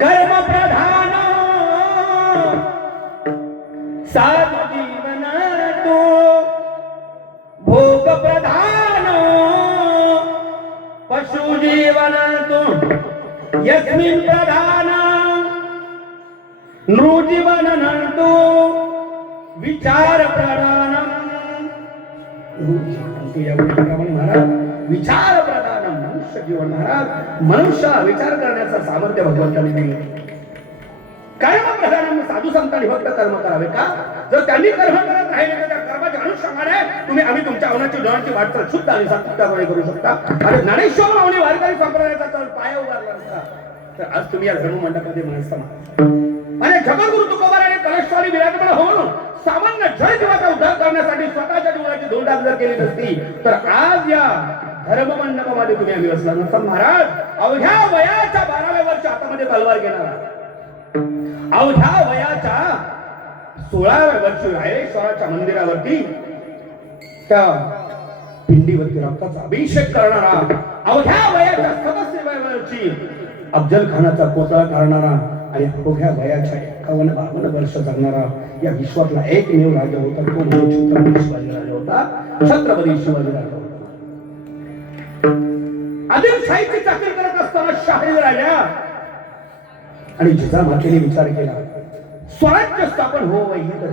कर्म प्रधान साधु जीवन तो भोग प्रधान पशु जीवन तो यस्मिन् प्रधान नृजीवन तो विचार प्रधान तू या प्रमाणे महाराज विचार प्रधान मनुष्य जीवन महाराज मनुष्य विचार करण्याचं सामर्थ्य भगवंताने दिले. कर्म प्रधान साधू संतांनी फक्त कर्म करावे का? जर त्यांनी कर्म करत राहिले तर त्या कर्माच्या अनुषंगाने आम्ही तुमच्या अवनाची जीवनाची वाटचाल शुद्ध आणि सात्विकपणे करू शकता. आणि ज्ञानेश्वर माऊली वारकरी संप्रदायाचा तर पाया उभारला असता तर आज तुम्ही या धर्म मंडपामध्ये मनस्ता आणि जगद्गुरु तुकोबाराने कलेश्वरी विराजमान होऊन सामान्य जय जीवाचा उद्धार करण्यासाठी स्वतःच्या जीवनाची धोंडाक जर केली नसती तर आज या धर्म मंडपामध्ये तुम्ही आम्ही असला नसता. महाराज अवघ्या वयाच्या 12व्या वर्षी हातामध्ये तलवार घेणार, अवघ्या वयाच्या 16व्या वर्षी रायरेश्वराच्या मंदिरावरती त्या पिंडीवरती रक्ताचा अभिषेक करणारा, अवघ्या वयाच्या 67व्या वर्षी अफजल खानाचा कोसळा करणारा आणि अवघ्या वयाच्या 51-52 वर्ष जगणारा या विश्वातला एकमेव राजा होता तो म्हणजे छत्रपती शिवाजी राजा होता. छत्रपती शिवाजी राजा होता. आदिलशाहीची चाकरी करत असताना शाही राजा आणि जिजामातेने विचार केला स्वराज्य स्थापन हो ही तर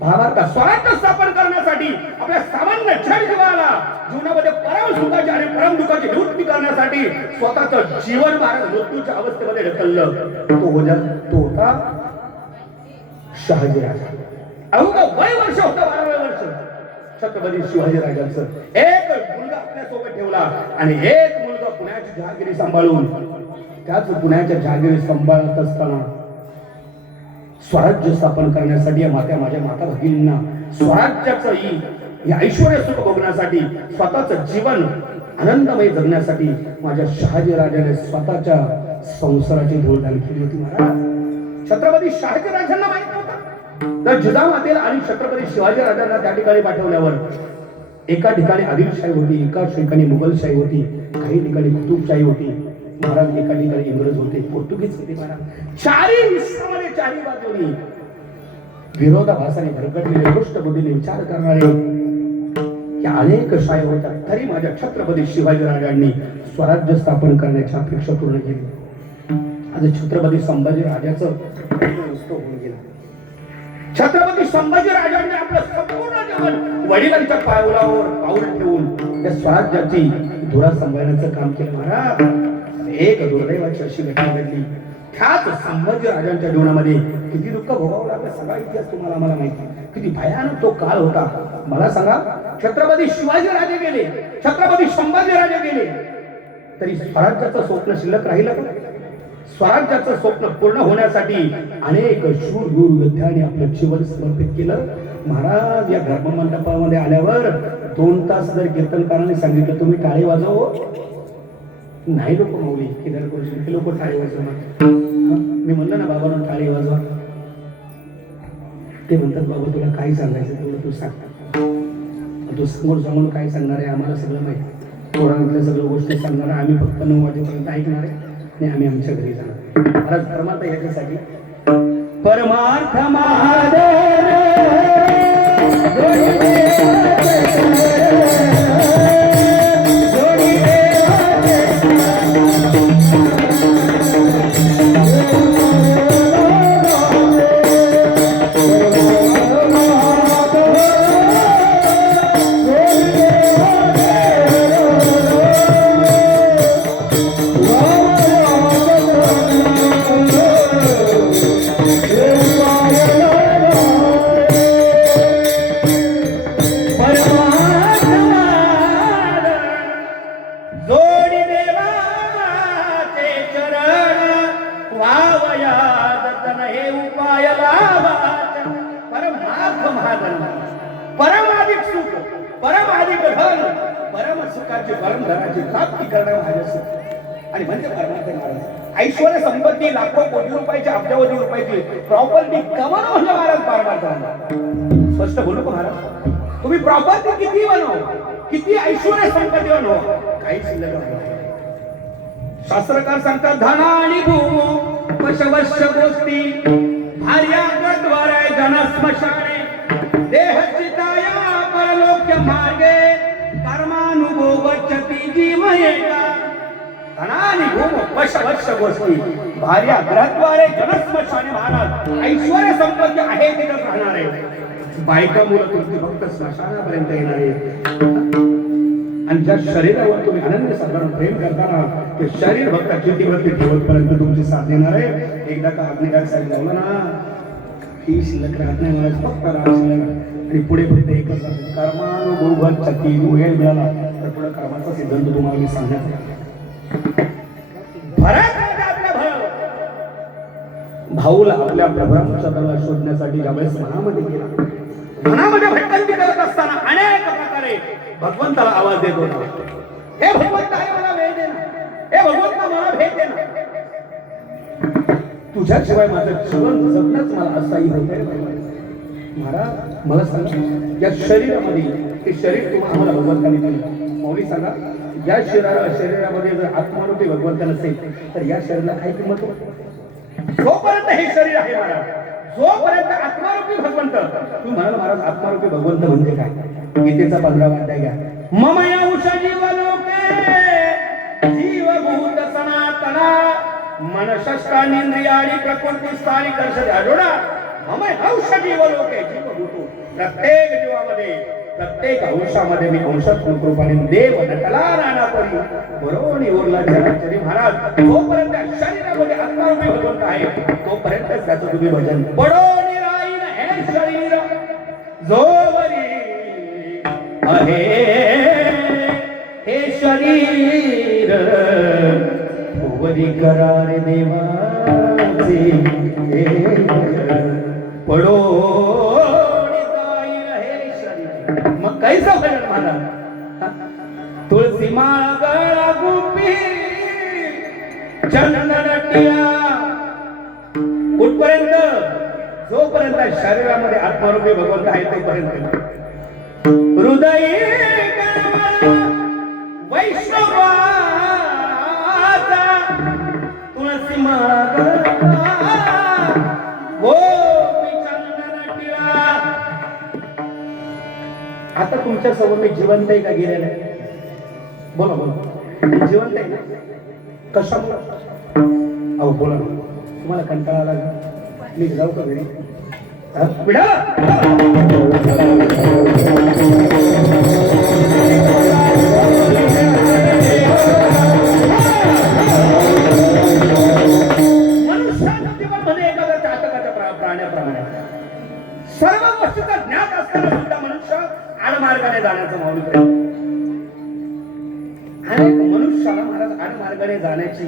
भावार्थ स्वराज्य स्थापन करण्यासाठी आपल्या सामान्य जीवाला जीवनामध्ये परम सुखाची आणि परम दुःखाची निवृत्ती करण्यासाठी स्वतःचं जीवन महाराज मृत्यूच्या अवस्थेमध्ये ढकललं. तो होता शहाजी राजा. अवघा वय वर्ष होता 12व्या वर्ष छत्रपती शिवाजी राजांचं. एक मुलगा आपल्यासोबत ठेवला आणि एक मुलगा पुण्याची जहागिरी सांभाळून त्याच पुण्याच्या जहागिरी सांभाळत असताना स्वराज्य स्थापन करण्यासाठी माझ्या माता भगिनींना स्वराज्याचं ही ऐश्वर्य सुख भोगण्यासाठी स्वतःचं जीवन आनंदमय जगण्यासाठी माझ्या शहाजी राजाने स्वतःच्या संसाराची धोळधाल केली होती. महाराज छत्रपती शहाजी राजांना माहित होता तर जिजामातेला आणि छत्रपती शिवाजी राजांना त्या ठिकाणी पाठवल्यावर एका ठिकाणी आदिलशाही होती, एका ठिकाणी मुघलशाही होती, काही ठिकाणी कुतुबशाही होती. महाराज एका ठिकाणी इंग्रज होते, पोर्तुगीज होते. महाराज चारी विश्वामध्ये चारी बाजूनी विरोधाभासाने भरकटलेले गोष्ट बुद्धीने विचार करणारे या अनेक शाही होत्या. तरी माझ्या छत्रपती शिवाजी राजांनी स्वराज्य स्थापन करण्याची अपेक्षा पूर्ण केली. आज छत्रपती संभाजी राजाचं होऊन गेलं. छत्रपती संभाजी राजांनी आपलं संपूर्ण जीवन वडिलांच्या पावलावर पाऊल ठेवून या स्वराज्याची धुरा सांभाळण्याचं काम केलं. महाराज एक दुर्दैवाची अशी घटना घडली. त्याच संभाजी राजांच्या जीवनामध्ये किती दुःख भोगावं लागलं सगळा इतिहास तुम्हाला मला माहिती. किती भयानक तो काळ होता. मला सांगा छत्रपती शिवाजी राजे गेले, छत्रपती संभाजी राजे गेले तरी स्वराज्याचं स्वप्न शिल्लक राहिलं का? स्वराज्याचं स्वप्न पूर्ण होण्यासाठी अनेक शूरवीर योद्ध्यांनी आपलं जीवन समर्पित केलं. महाराज या धर्ममंडपामध्ये आल्यावर 2 तास जर कीर्तनकारांनी सांगितलं तुम्ही टाळी वाजव नाही लोक माऊली केदार करू ते लोक टाळी वाजवणार. मी म्हणलं ना बाबांना टाळी वाजवा. ते म्हणतात बाबा तुला काय सांगायचं तेवढं तू सांग. तू समोर समोर काय सांगणार आहे आम्हाला सगळं माहिती. पुराणातल्या सगळ्या गोष्टी सांगणार आहे. आम्ही फक्त 9 वाजेपर्यंत ऐकणार आहे आणि आम्ही आमच्या घरी जाणार. महाराज परमार्थ याच्यासाठी परमार्थ महादेव परमाधिक सुख परमाधिक धन परम सुखाची परम धनाची प्राप्ती करण्याचे आणि म्हणजे परमार्थ महाराज ऐश्वर्य संपत्ती लाखो कोटी रुपयाची अब्जावधी रुपयाची प्रॉपर्टी कमवणं म्हणजे महाराज परमार्थ. स्पष्ट बोलू का महाराज? तुम्ही प्रॉपर्टी किती बनव, किती ऐश्वर्य संपत्ती बनव, काही शिल्लक नाही. शास्त्रकार सांगतात धन आणि भूम वशवश्य गोष्टी भार्याद्वारे जन स्मशाने देह चिताया परलोक्य मार्गे कर्मानुभव गच्छति जीवयेका धनानी भूम वश गोष्टी भार्या ग्रहद्वारे जनस्मशाने महाराज ऐश्वर्य संपत्ती आहे तिथं राहणार आहे. बायका मुलं तुमची फक्त स्मशानापर्यंत येणार आहे. आणि ज्या शरीरावर तुम्ही अनन्य साधारण प्रेम करताना ते शरीर फक्त चिठीवरती ठेवतपर्यंत तुमची साथ देणार आहे. एकदा का अग्निकार साहेब लावलं ना ही शिल्लक राहत नाही मला फक्त राम शिल्लक आणि पुढे फक्त एकच कर्मानुभव छती वेळ मिळाला तर पुढे कर्माचा सिद्धांत तुम्हाला मी सांगण्याचा भाऊला आपल्या प्रभुरामचंद्राला शोधण्यासाठी ज्यावेळेस मनामध्ये गेला मनामध्ये भटकंती करत असताना अनेक प्रकारे भगवंताला आवाज देत होता. हे भगवंत आहे मला वेळ दे ना. हे भगवंत मला भेट दे ना. तुझ्याशिवाय माझं जीवन जगणंच मला असाही होतंय. महाराज मला सांगा या शरीरामध्ये ते शरीर तुम्हाला आम्हाला भगवंताने दिलं. मौली सांगा या शरीरामध्ये जर आत्मारूपी भगवंत नसेल तर या शरीराला काय किंमत होती. जोपर्यंत हे शरीर आहे महाराज जोपर्यंत आत्मारूपी भगवंत तू म्हणाला महाराज आत्मारूपी भगवंत म्हणजे काय. गीतेचा 15वा अध्याय घ्या. मम यौष जीवलोके जीवभूत सनातना मनशस्त्राणींद्रियाणी प्रकृती स्थानी कर्षते आढोडा. मम यौष जीवलोके जीवभूत प्रत्येक जीवामध्ये प्रत्येक अंशामध्ये मी अंशात्मक रूपाने देव नटला नाना परी बरोबर उरला चराचरी. महाराज जोपर्यंत शरीरामध्ये आत्मारूपी भगवंत आहे तोपर्यंत त्याचं तुम्ही भजन पडोनी राहीन हे शरीर जोवरी आहे हे शरीर ओवरी करार देवाचे पडो मग कैसा भजन महाराज. तुळसी माळ गळा गुपी चंदन टिळा कुठपर्यंत जोपर्यंत शरीरामध्ये आत्मारूपी भगवंत आहे तोपर्यंत हृदय वैष्णवाचा तुळसी माळ आता तुमच्या समोर मी जिवंत आहे का गेलेलं आहे. बोला बोला जिवंत आहे ना कशामुळे. अहो बोला ना तुम्हाला कंटाळा आला मी जाऊ का घरी. मनुष्याच्या जीवनामध्ये एखाद्या चातकाच्या प्राण्याप्रमाणे सर्व गोष्टीचा ज्ञात असताना सुद्धा मनुष्य आडमार्गाने जाण्याचं माऊली अनेक मनुष्याला महाराज आडमार्गाने जाण्याची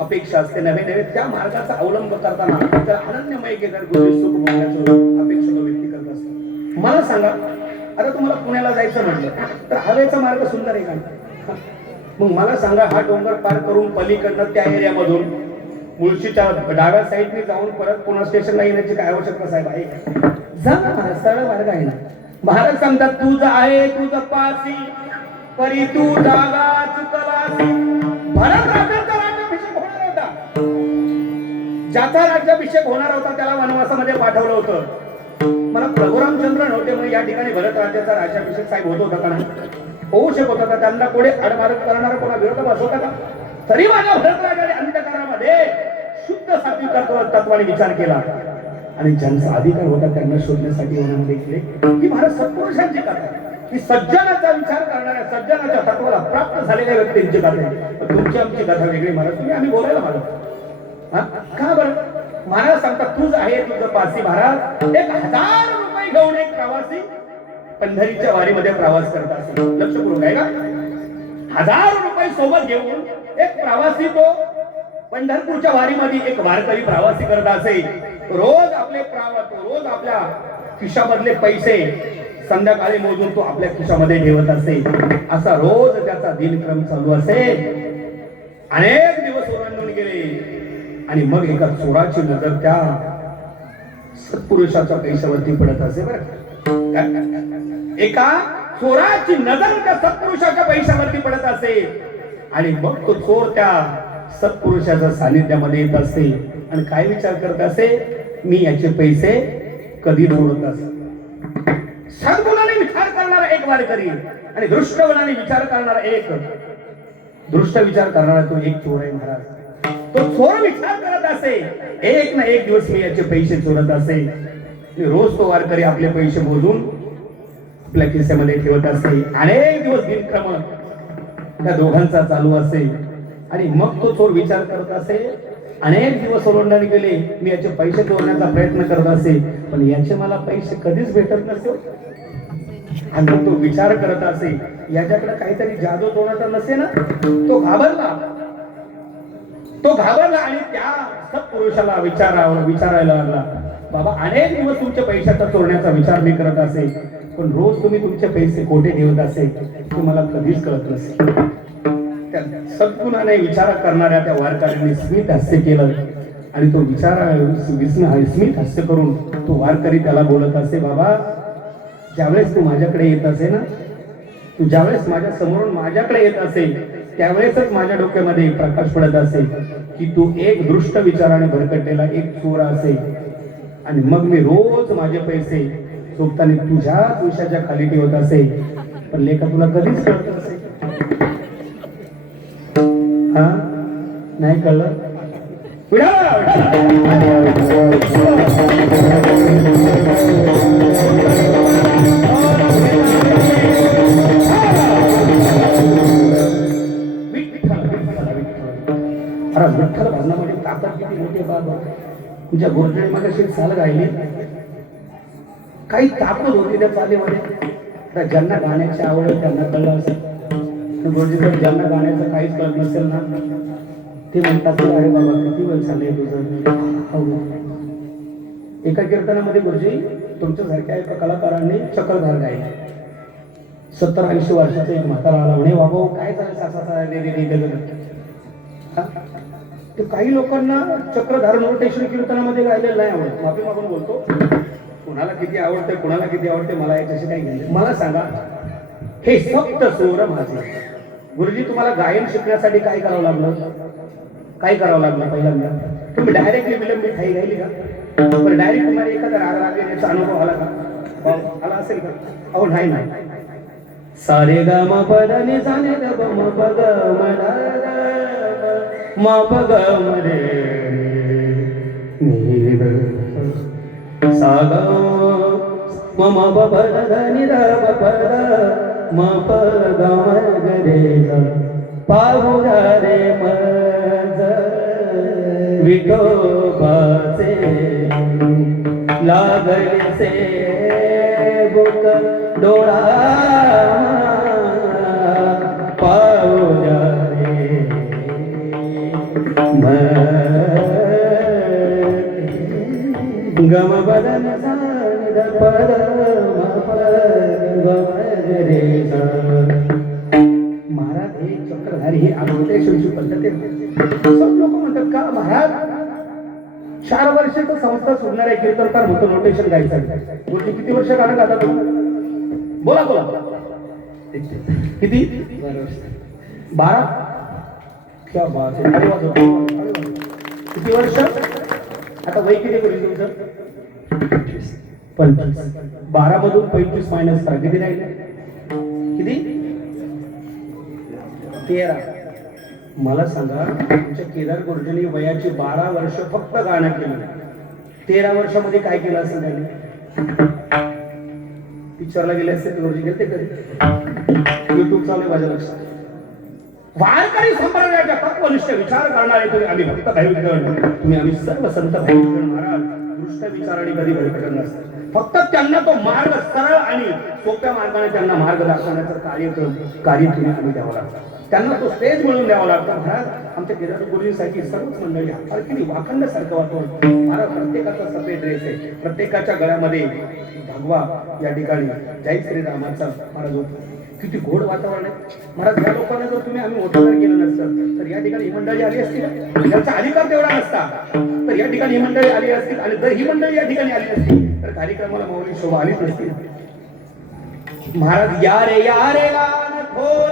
अपेक्षा असते. नवे नवे त्या मार्गाचा अवलंब करताना तर अनन्यमय केदार गोष्टी सुख भोगण्याचं अपेक्षा व्यक्ती करत असतो. मला सांगा आता तुम्हाला पुण्याला जायचं म्हटलं तर हवेचा मार्ग सुंदर आहे का. मग मला सांगा हा डोंगर पार करून पलीकडनं त्या एरियामधून मुळशीच्या डाव्या साईडने जाऊन परत पुन्हा स्टेशनला येण्याची काय आवश्यकता साहेब आहे. जा ना सरळ मार्ग आहे ना. महाराज सांगतात तुझं आहे तुझं पासी परी तू जागा चुकलासी. भरत राजाचा राज्याभिषेक होणार होता. ज्याचा राज्याभिषेक होणार होता त्याला वनवासामध्ये पाठवलं होतं. मला प्रभुरामचंद्र नव्हते म्हणून या ठिकाणी भरत राज्याचा राज्याभिषेक साहेब होत होता का नाही होऊ शकत होता. त्यांना कोणी आडमार्ग करणारा कोणा विरोध बसवता का. तरी माझ्या भरत राजाने अंतःकरणामध्ये शुद्ध सात्विक तत्वाने विचार केला आणि ज्यांचा अधिकार होता त्यांना शोधण्यासाठी वनामध्ये गेले की महाराज सत्पुरुषांची कथा की सज्जनाचा विचार करणाऱ्या सज्जनाच्या तत्वाला प्राप्त झालेल्या व्यक्तींची कथा आहे. तुमची आमची कथा वेगळी महाराज तुम्ही आम्ही बोलायला महाराज का बरं. महाराज सांगतात तुझ आहे तुझं पासी. महाराज 1000 रुपये घेऊन एक प्रवासी पंढरीच्या वारीमध्ये प्रवास करत असेल. लक्ष करून काय का 1000 रुपये सोबत घेऊन एक प्रवासी तो पंढरपूरच्या वारीमध्ये एक वारकरी प्रवासी करत असे. रोज आपल्या खिशामधले पैसे संध्याकाळी मोजून तो आपल्या खिशामध्ये ठेवत असे. असा रोज त्याचा दिनक्रम चालू असे. अनेक दिवस ओलांडून गेले आणि मग एका चोराची नजर त्या सत्पुरुषाच्या पैशावरती पडत असे. बरं एका चोराची नजर त्या सत्पुरुषाच्या पैशावरती पडत असे आणि मग तो चोर त्या सत्पुरुषाच्या सानिध्यामध्ये येत असे आणि काय विचार करत असे मी याचे पैसे कधी जोडत असे. सद्गुणाने विचार करणारा एक वारकरी आणि दृष्टगुणाने विचार करणारा एक दृष्ट विचार करणारा तो एक चोर आहे महाराज. तो चोर विचार करत असे, एक ना एक दिवस मी याचे पैसे चोरत असे. रोज तो वारकरी आपले पैसे मोजून आपल्या खिशामध्ये ठेवत असे. अनेक दिवस दिनक्रम त्या दोघांचा चालू असे. आणि मग तो चोर विचार करत असे, अनेक दिवस ओलांडून गेले, मी याचे पैसे चोरण्याचा प्रयत्न करत असे, पण याचे मला पैसे कधीच भेटत नसे. आणि तो विचार करत असे, याच्याकडे काहीतरी जादू तोडाचा नसे ना. तो घाबरला आणि त्या सत्पुरुषाला विचारायला लागला, बाबा अनेक दिवस तुमच्या पैशाचा चोरण्याचा विचार मी करत असे, पण रोज तुम्ही तुमचे पैसे कोठे ठेवत असे ते मला कधीच कळत नसे. त्या सद्गुणाने विचार करणाऱ्या त्या वारकऱ्यांनी स्मित हास्य केलं आणि तो स्मित हास्य करून तो वारकरी त्याला बोलत असे, बाबा ज्यावेळेस तू माझ्याकडे येत असे ना, तू ज्यावेळेस माझ्या समोरून माझ्याकडे येत असेल त्यावेळेसच माझ्या डोक्यामध्ये प्रकाश पडत असेल की तू एक दृष्ट विचाराने भरकटलेला एक चोर असेल. आणि मग मी रोज माझे पैसे चोरताना तुझ्याच विषयाच्या खाली ठेवत असेल, पण लेखा तुला कधीच कळत असेल. हा नाही कळलं. विठ्ठल भजनामध्ये ताकद किती मोठी बाबा. तुझ्या गोरजडी मागाशी साल गायली, काही ताकद होती त्या चालीमध्ये. ज्यांना गाण्याची आवड त्यांना कळलं असेल. गोरजीकडे ज्यांना गाण्याचं काहीच कळत नसेल ना, ते म्हणतात अरे बाबा किती वेळ चाललंय तुझं. एका कीर्तनामध्ये गुरुजी तुमच्यासारख्या एका कलाकारांनी चक्रधार गायले. 70-80 वर्षाचा एक म्हातारा आला, म्हणे बाबा काय झालं ते काही लोकांना चक्रधार नोटेशन कीर्तनामध्ये गायलेलं नाही आवडत. माफी मागून बोलतो, कुणाला किती आवडते कुणाला किती आवडते मला याच्याशी काही घ्यायचं. मला सांगा, हे सप्त स्वर माझे. गुरुजी तुम्हाला गायन शिकण्यासाठी काय करावं लागलं? पहिल्यांदा तुम्ही डायरेक्टली विलंबी ठाई गायली का? पण डायरेक्ट तुम्हाला एखादा राग लागेल याचा अनुभव आला का? आला असेल का? अहो नाही. सारे ग म प द नि सा नि द प म प ग म द म प ग म रे नि द सा ग म म प प द नि द प प द म प ग म ग रे ग पाहू रे म ज विठोबाचे लागले से बुक डोळा पाहुया रे गम बदन द पद रे. महाराज हे चक्रधारी हे अमृतेश्वरची पद्धत आहे. सब लोक म्हणतात का महाराज 4 वर्षाचं संस्था सोडणाऱ्या कीर्तनकार होतो नोटेशन गायचं. गुरुजी किती वर्ष गाणं गाता तुम्ही? बोला किती? 12. क्या बात आहे. अरे वा. किती वर्ष? आता वय किती गुरुजी तुमचं? 25. 12 मधून 25 मायनस करा, किती राहिले? किती? 13. मला सांगा, तुमच्या केदार गुरुजींनी वयाची 12 वर्ष फक्त गाणं केलं. 13 वर्षामध्ये काय केलं असेल त्यांनी? पिक्चरला गेले असते गुरुजी, गेले कधी? युट्यूब चालू माझ्या लक्षात. वारकरी संप्रदायाच्या तत्वनिष्ठ विचार करणारे तुम्ही, आम्ही भक्त भाविकगण, तुम्ही आम्ही सर्व संत भाविकगण महाराज दृष्ट विचाराने कधी भरकटत नसतात. फक्त त्यांना तो मार्ग सरळ आणि सोप्या मार्गाने त्यांना मार्ग दाखवण्याचं कार्य तुम्ही आम्ही द्यावं लागतं. त्यांना तो स्टेज मिळून द्यावा लागतो. महाराज आमच्या केदार गुरुजींसाठी सर्वच मंडळी हलकी वाखंडासारखं वाटतो. महाराज प्रत्येकाचा सफेद ड्रेस आहे, प्रत्येकाच्या गळ्यामध्ये भगवा या ठिकाणी जय श्रीरामाचा महाराज होतो. किती गोड वातावरण आहे महाराज. या लोकांना जर तुम्ही आम्ही मोठं केलं नसतं तर या ठिकाणी ही मंडळी आली असती. त्यांचा अधिकार तेवढा नसता तर या ठिकाणी ही मंडळी आली असतील. आणि जर ही मंडळी या ठिकाणी आली असती तर कार्यक्रमाला माऊली शोभा आलीच नसती. महाराज या रे लान थोर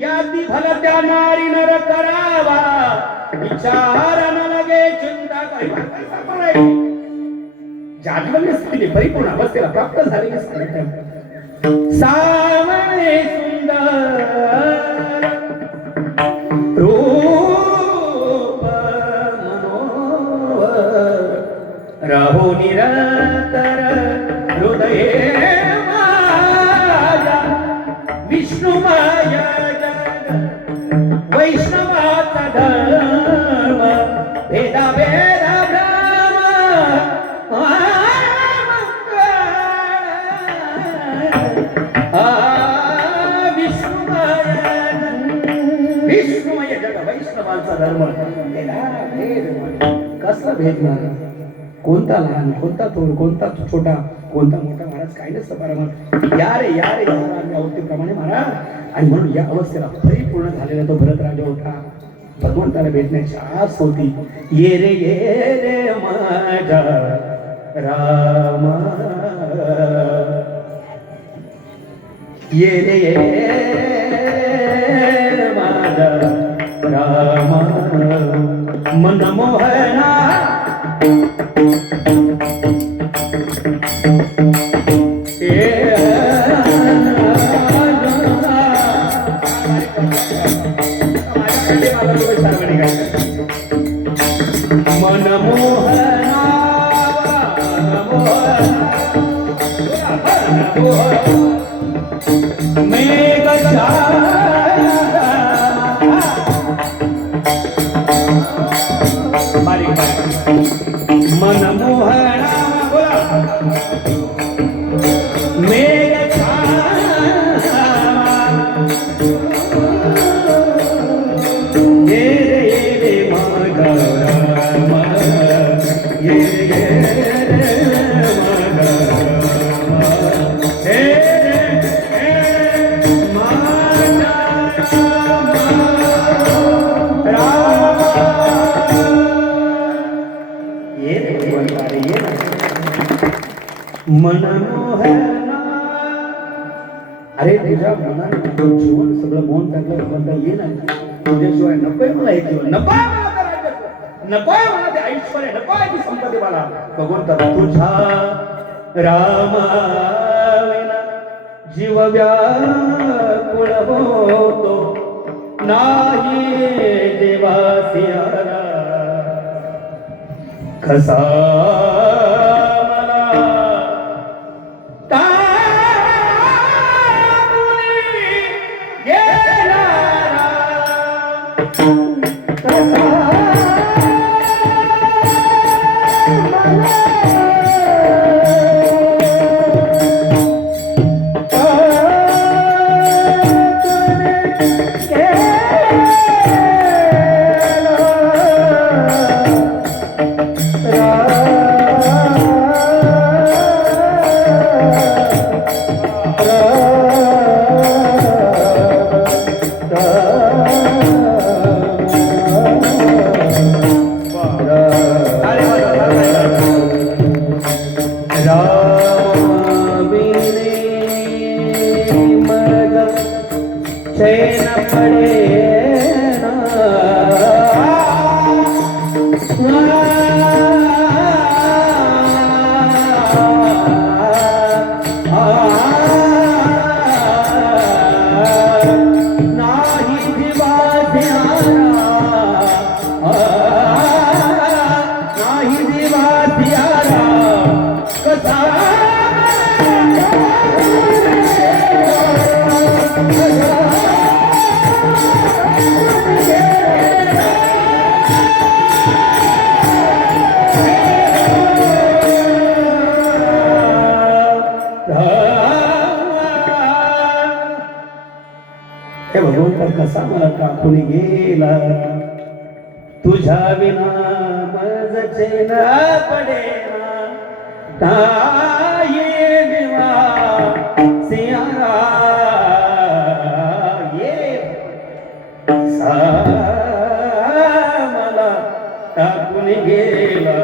याती भला त्या नारी नर करावा विचार न लगे चिंता काही. जागवल्य स्थितीने परिपूर्ण अवस्थेला प्राप्त झालेली सावळे सुंदर वैष्णवाचा धर्म भेदा भेदा भ्रम विष्णुमय जग वैष्णवाचा धर्म भेदा भेद कसला भेद नाही कोणता लहान कोणता थोर कोणता छोटा कोणता मोठा महाराज काही नसतं परमार्थ या रे अवस्थेप्रमाणे महाराज आणि म्हणून या अवस्थेला परिपूर्ण झालेला तो भरत राजा होता भगवंताला भेटण्याची आस होती ये रे माझा रामा ये रे माझा रामा मनमोहना मनमोहना मेघ ये रे माझा रामा ये रे माझा रामा हे माझा रामा ये रे भगवंतारे ये मनमोहना अरे तुझ्या मनाने तुझं जीवन सगळं मोहन टाकलं भगवंता ये ना तुझ्याशिवाय नकोय मला हे जीवन नकोय मला ते राज्य नकोय मला ते ऐश्वर्य नकोय ती संपत्ती मला भगवंता तुझ्या रामाविना जीव व्याकुळ होतो नाही देवासियारा कसा कसा मला टाकून गेला तुझ्या विना मजचे न पडेना ताये देवा सियारा ये सा मला टाकून गेला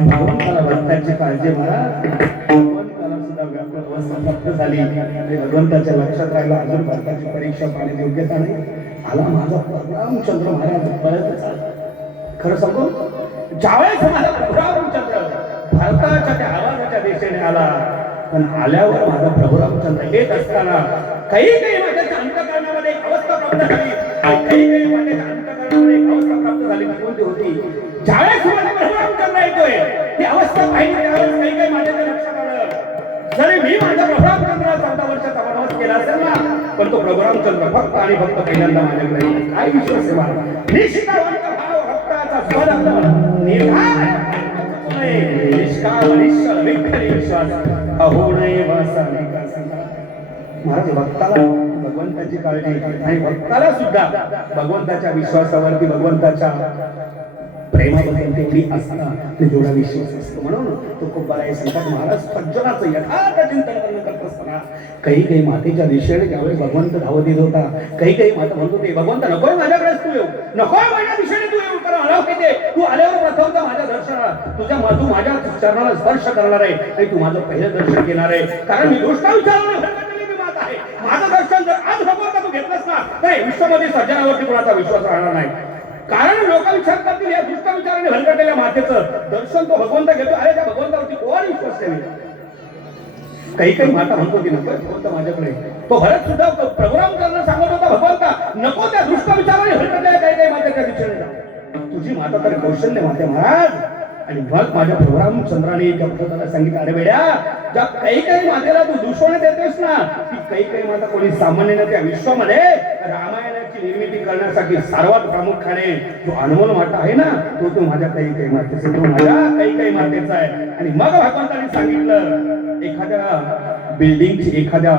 भगवंताला भक्ताची काळजी मला झाली भगवंताच्या लक्षात राहिला अजून भारताची परीक्षा पाण्याची योग्यता नाही आला माझा रामचंद्र महाराज परत खरं सांगू ज्यावेळेस माझा रामचंद्र भारताच्या त्या आवाजाच्या दिशेने आला पण आल्यावर माझा प्रभू रामचंद्र येत असताना काही माझ्या अंतःकरणामध्ये एक अवस्था प्राप्त झाली काही माझ्या अंतःकरणामध्ये एक अवस्था प्राप्त झाली कोणती होती ज्यावेळेस माझा प्रभू रामचंद्र येतोय ती अवस्था पाहिली त्यावेळेस काही माझ्या लक्षात आलं जरी मी माझ्या प्रभू रामचंद्राला 14 वर्षाचा वनवास केला असेल ना पण तो प्रभू प्रभुरामचंद्र फक्त आणि फक्त पहिल्यांदा माझ्याकडे येतात. काय विश्वास आहे मला? निष्ठावंत भाव भक्ताचा स्वदंड निर्धार निष्काम निश्चल विठ्ठली विश्वास अहो नये वासा महाराज भक्ताला भगवंताची काळजी आणि भक्ताला सुद्धा भगवंताच्या विश्वासावरती भगवंताच्या प्रेमाबद्दल तेवढी असणं तेवढा विश्वास असतो. म्हणून तो खूप बरा सांगतात महाराज सज्जनाचं यथार्थ चिंतन करणं करत असताना काही मातेच्या दिशेने ज्यावेळी भगवंत धावत येत होता, काही माता म्हणत होते भगवंत नकोय माझ्याकडेच तू येऊ, नकोय माझ्या दिशेने तू येऊ, कारण अलाव येते तू आल्यावर प्रथमता माझ्या दर्शनाला तू माझ्या चरणाला स्पर्श करणार आहे आणि तू माझं पहिलं दर्शन घेणार आहे. कारण मी दुष्ट विचाराने भरकटलेली मी माता आहे. माझं दर्शन जर आज भगवंत तू घेतलंस ना तर विश्वामध्ये सज्जनावरती कोणाचा विश्वास राहणार नाही. कारण लोक विचार करतील या दुष्ट विचाराने भरकटलेल्या मातेचं दर्शन तो भगवंत घेतो, अरे त्या भगवंतावरती कोण विश्वास ठेवेल? काही माता म्हणत होती नको भगवंत माझ्याकडे. तो भरत सुद्धा प्रभुरामचंद्र सांगत होता भगवंता नको त्या दुष्ट विचाराने भरकटलेल्या काही मातेच्या दिशेने जा. तुझी माता तर कौशल्य माते महाराज. आणि मग माझ्या प्रभुरामचंद्राने त्या भरताला सांगितलं अरे बेड्या ज्या काही मातेला तू दुश्मन देतोस ना ती काही माता कोणी सामान्य त्या विश्वामध्ये रामायणाची निर्मिती करण्यासाठी सर्वात प्रामुख्याने जो अनमोल माता आहे ना तो माझ्या काही मातेचा तो माझ्या काही मातेचा आहे. आणि मग भगवंताने सांगितलं एखाद्या बिल्डिंगची एखाद्या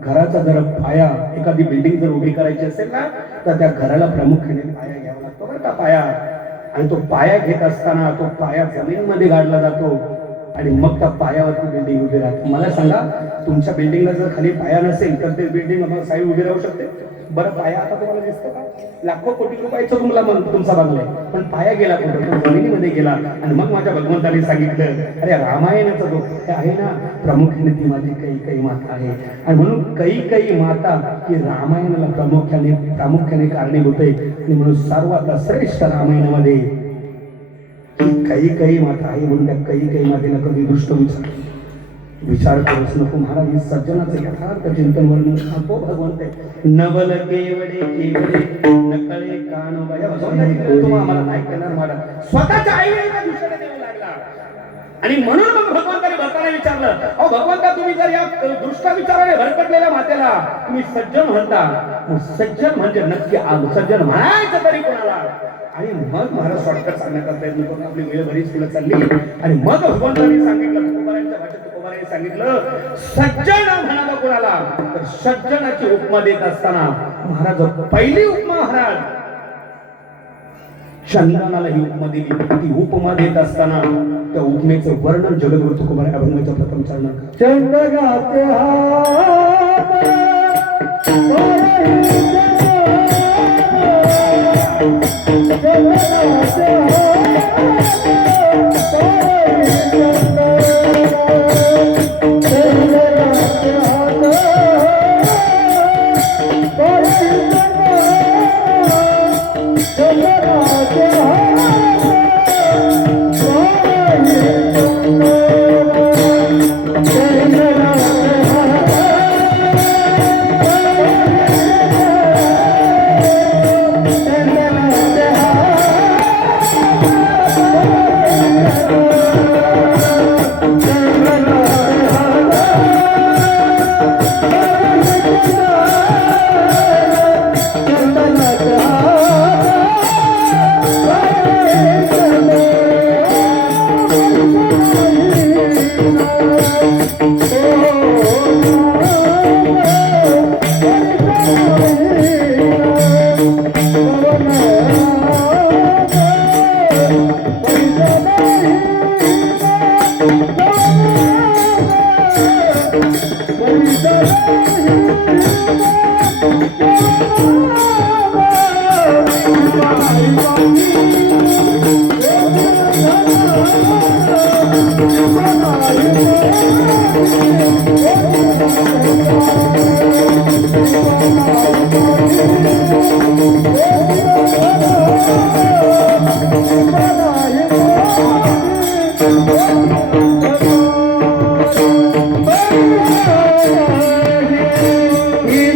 घराचा जर पाया एखादी बिल्डिंग जर उभी करायची असेल ना तर त्या घराला प्रामुख्याने पाया घ्यावा लागतो बरं का पाया. आणि तो पाया घेत असताना तो पाया जमीनमध्ये गाडला जातो आणि मग त्या पायावरती बिल्डिंग उभी राहते. मला सांगा तुमच्या बिल्डिंगला जर खाली पाया नसेल तर ते बिल्डिंग साईड उभी राहू शकते? बरं पाया आता तुम्हाला दिसतो का? लाखो कोटी रुपयाचं तुमचा बांगला आहे पण पाया गेला कुठं? तो जमिनीमध्ये गेला. आणि मग माझ्या भगवंताने सांगितलं अरे रामायणाचा जो आहे ना प्रामुख्याने ती माझी काही माता आहे. आणि म्हणून काही माता की रामायणाला प्रामुख्याने कारणीभूत आहे. आणि म्हणून सर्वात श्रेष्ठ रामायणामध्ये काही माता आहे. म्हणून त्या काही मातेला कधी दृष्ट विचार करूच नको महाराज. ही सज्जनाचं यथार्थ चिंतन वर्णन नको भगवंत नवल केवडे नकळे कान आम्हाला नाही करणार महाराज स्वतःच्या आईला दिशेने देऊ लागला. आणि म्हणून मग भगवंताने भक्ताला विचारलं अहो भगवंता तुम्ही जर या दृष्ट विचाराने भरकटलेल्या मातेला तुम्ही सज्जन म्हणता सज्जन म्हणजे नक्की सज्जन म्हणायचं तरी कोणाला? आणि मग महाराज शॉर्टकट सांगण्याचा प्रयत्न करून आपली वेळ बरीच पुढे चालली. आणि मग भगवंतांनी सांगितलं तुकोबारांच्या भाषेत तुकोबारांनी सांगितलं सज्जन म्हणावं कोणाला तर सज्जनाची उपमा देत असताना महाराज पहिली उपमा महाराज चंदनाला ही उपमा दिली. ती उपमा देत असताना त्या उपमेचं वर्णन जगद्गुरु तुकोबाराय अभंगाच्या प्रथम चरणात चंदनाचे He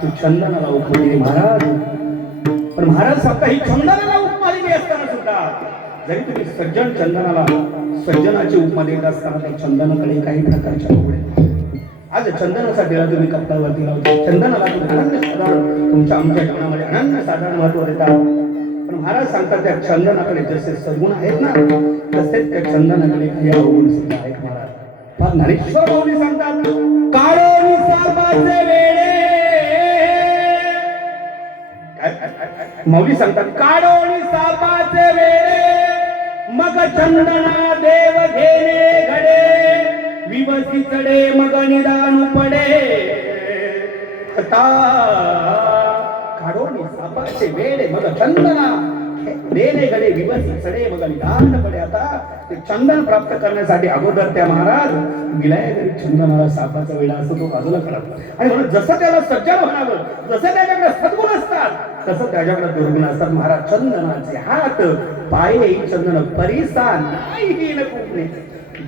तू चंदनाला उपमा दिली महाराज. पण महाराज सांगता ही चंदनाला उपमा दिली असताना सुद्धा जरी तुम्ही सज्जन चंदनाला सज्जनाची उपमा देत असताना त्या चंदनाकडे काही प्रकारच्या आवड आहे. आज चंदनाचा डेरा तुम्ही कपडावरती लावतो, चंदनाला तुम्ही अनन्य साधारण तुमच्या आमच्या जीवनामध्ये अनन्य साधारण महत्व देतात. पण महाराज सांगतात त्या चंदनाकडे जसे सद्गुण आहेत ना तसेच त्या चंदनाकडे काही अवगुण सुद्धा आहेत महाराज. फार ज्ञानेश्वर माऊली सांगतात काळोनी सापाचे वेडे. माऊली सांगतात काळोनी सापाचे वेडे मग चंदना देव घेणे घडे विवसी चढे मग निदान पडे. काढोनी सापाचे वेडे मग चंदना देणे घडे विवसी चढे मग निदान पडे. आता ते चंदन प्राप्त करण्यासाठी अगोदर त्या महाराज गेलाय घरी चंदनाला सापाचा वेडा असतो तो बाजूला काढावा आणि म्हणून जसं त्याला सज्जन म्हणावं जसं त्याच्याकडे सद्गुण असतात तसं त्याच्याकडे दुर्गुण असतात. महाराज चंदनाचे हात पाये चंदन परिसा नाही न कुठे.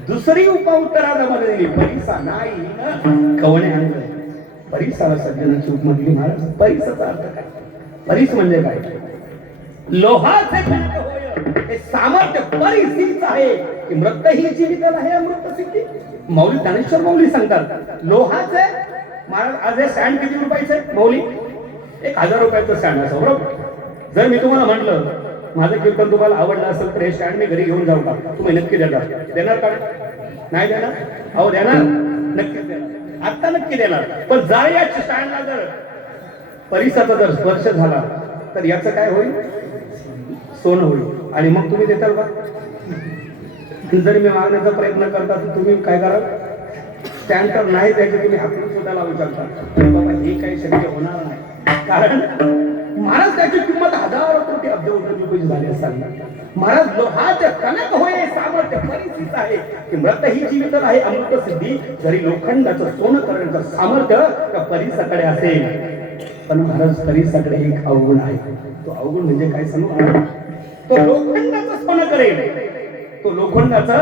दुसरी उपउत्तरामध्ये दिली परिसा नाही न कवणे अंग. परिसाला सज्जनाची उपमा दिली महाराज. परिसाचा अर्थ काय? परिस म्हणजे काय? लोहाचे कणक होय हे सामर्थ्य परिसीच आहे की मृत ही जीविताला हे अमृत सिद्धी. माऊली ज्ञानेश्वर माऊली सांगतात लोहाचे महाराज. आज हे स्टँड किती रुपयाचे माऊली? 1000 रुपयाचं स्टँड असं बरोबर. जर मी तुम्हाला म्हटलं माझं कीर्तन तुम्हाला आवडलं असेल तर हे स्टँड मी घरी घेऊन जाऊ का? तुम्ही नक्की देणार का? नाही देणार? अहो देणार, नक्की देणार, आता नक्की देणार. पण जर या स्टँडला जर परिसाचा जर स्पर्श झाला तर याचं काय होईल? सोनं होईल. आणि मग तुम्ही देताल का? जरी मी मागण्याचा प्रयत्न करता तर तुम्ही काय कराल? स्टँड तर नाही द्यायचे तुम्ही हाकून सुद्धा लावू शकता. बाबा हे काही शक्य होणार नाही. कारण महाराज त्याची किंमत 1000 कोटी अब्ज रुपये झाली असताना महाराज लोहाच्या कणक होय सामर्थ्य परिस्थिती आहे की मृत ही जीवित आहे अमृत सिद्धी. जरी लोखंडाचं सोनं करण्याचं सामर्थ्य त्या परिसाकडे असेल पण महाराज परिसाकडे एक अवगुण आहे. तो अवगुण म्हणजे काय सांगू? तो लोखंडाचं सोनं करेल. तो लोखंडाचं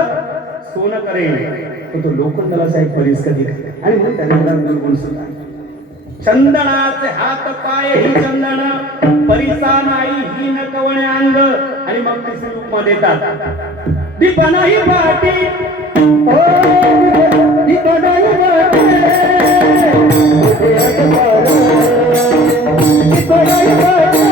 सोनं करेल तो लोखंडाला साहेब परिस कधी करेल. आणि म्हणून त्याच्याकडे दुर्गुण सुद्धा आहे. चंदनाचे हात पाय ही चंदन परिसा नाही ही न कवणे अंग. आणि मग तिसरी उपमा देतात दीपनाही पाटी ओ दीपनाही पाटी दीपनाही पाटी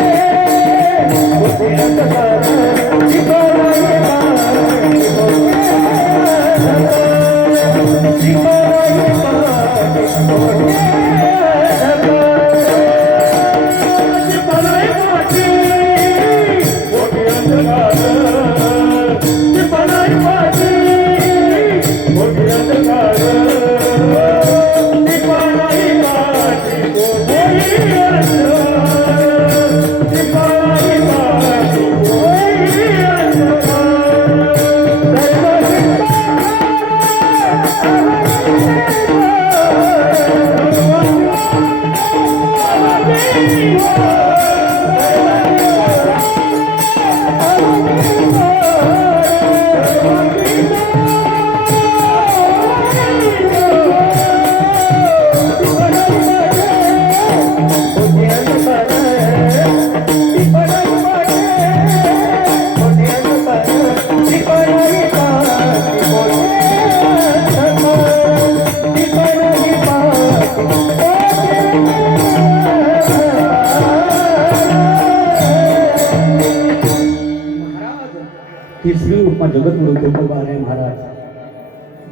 जगद्गुरु तुकोबाने महाराज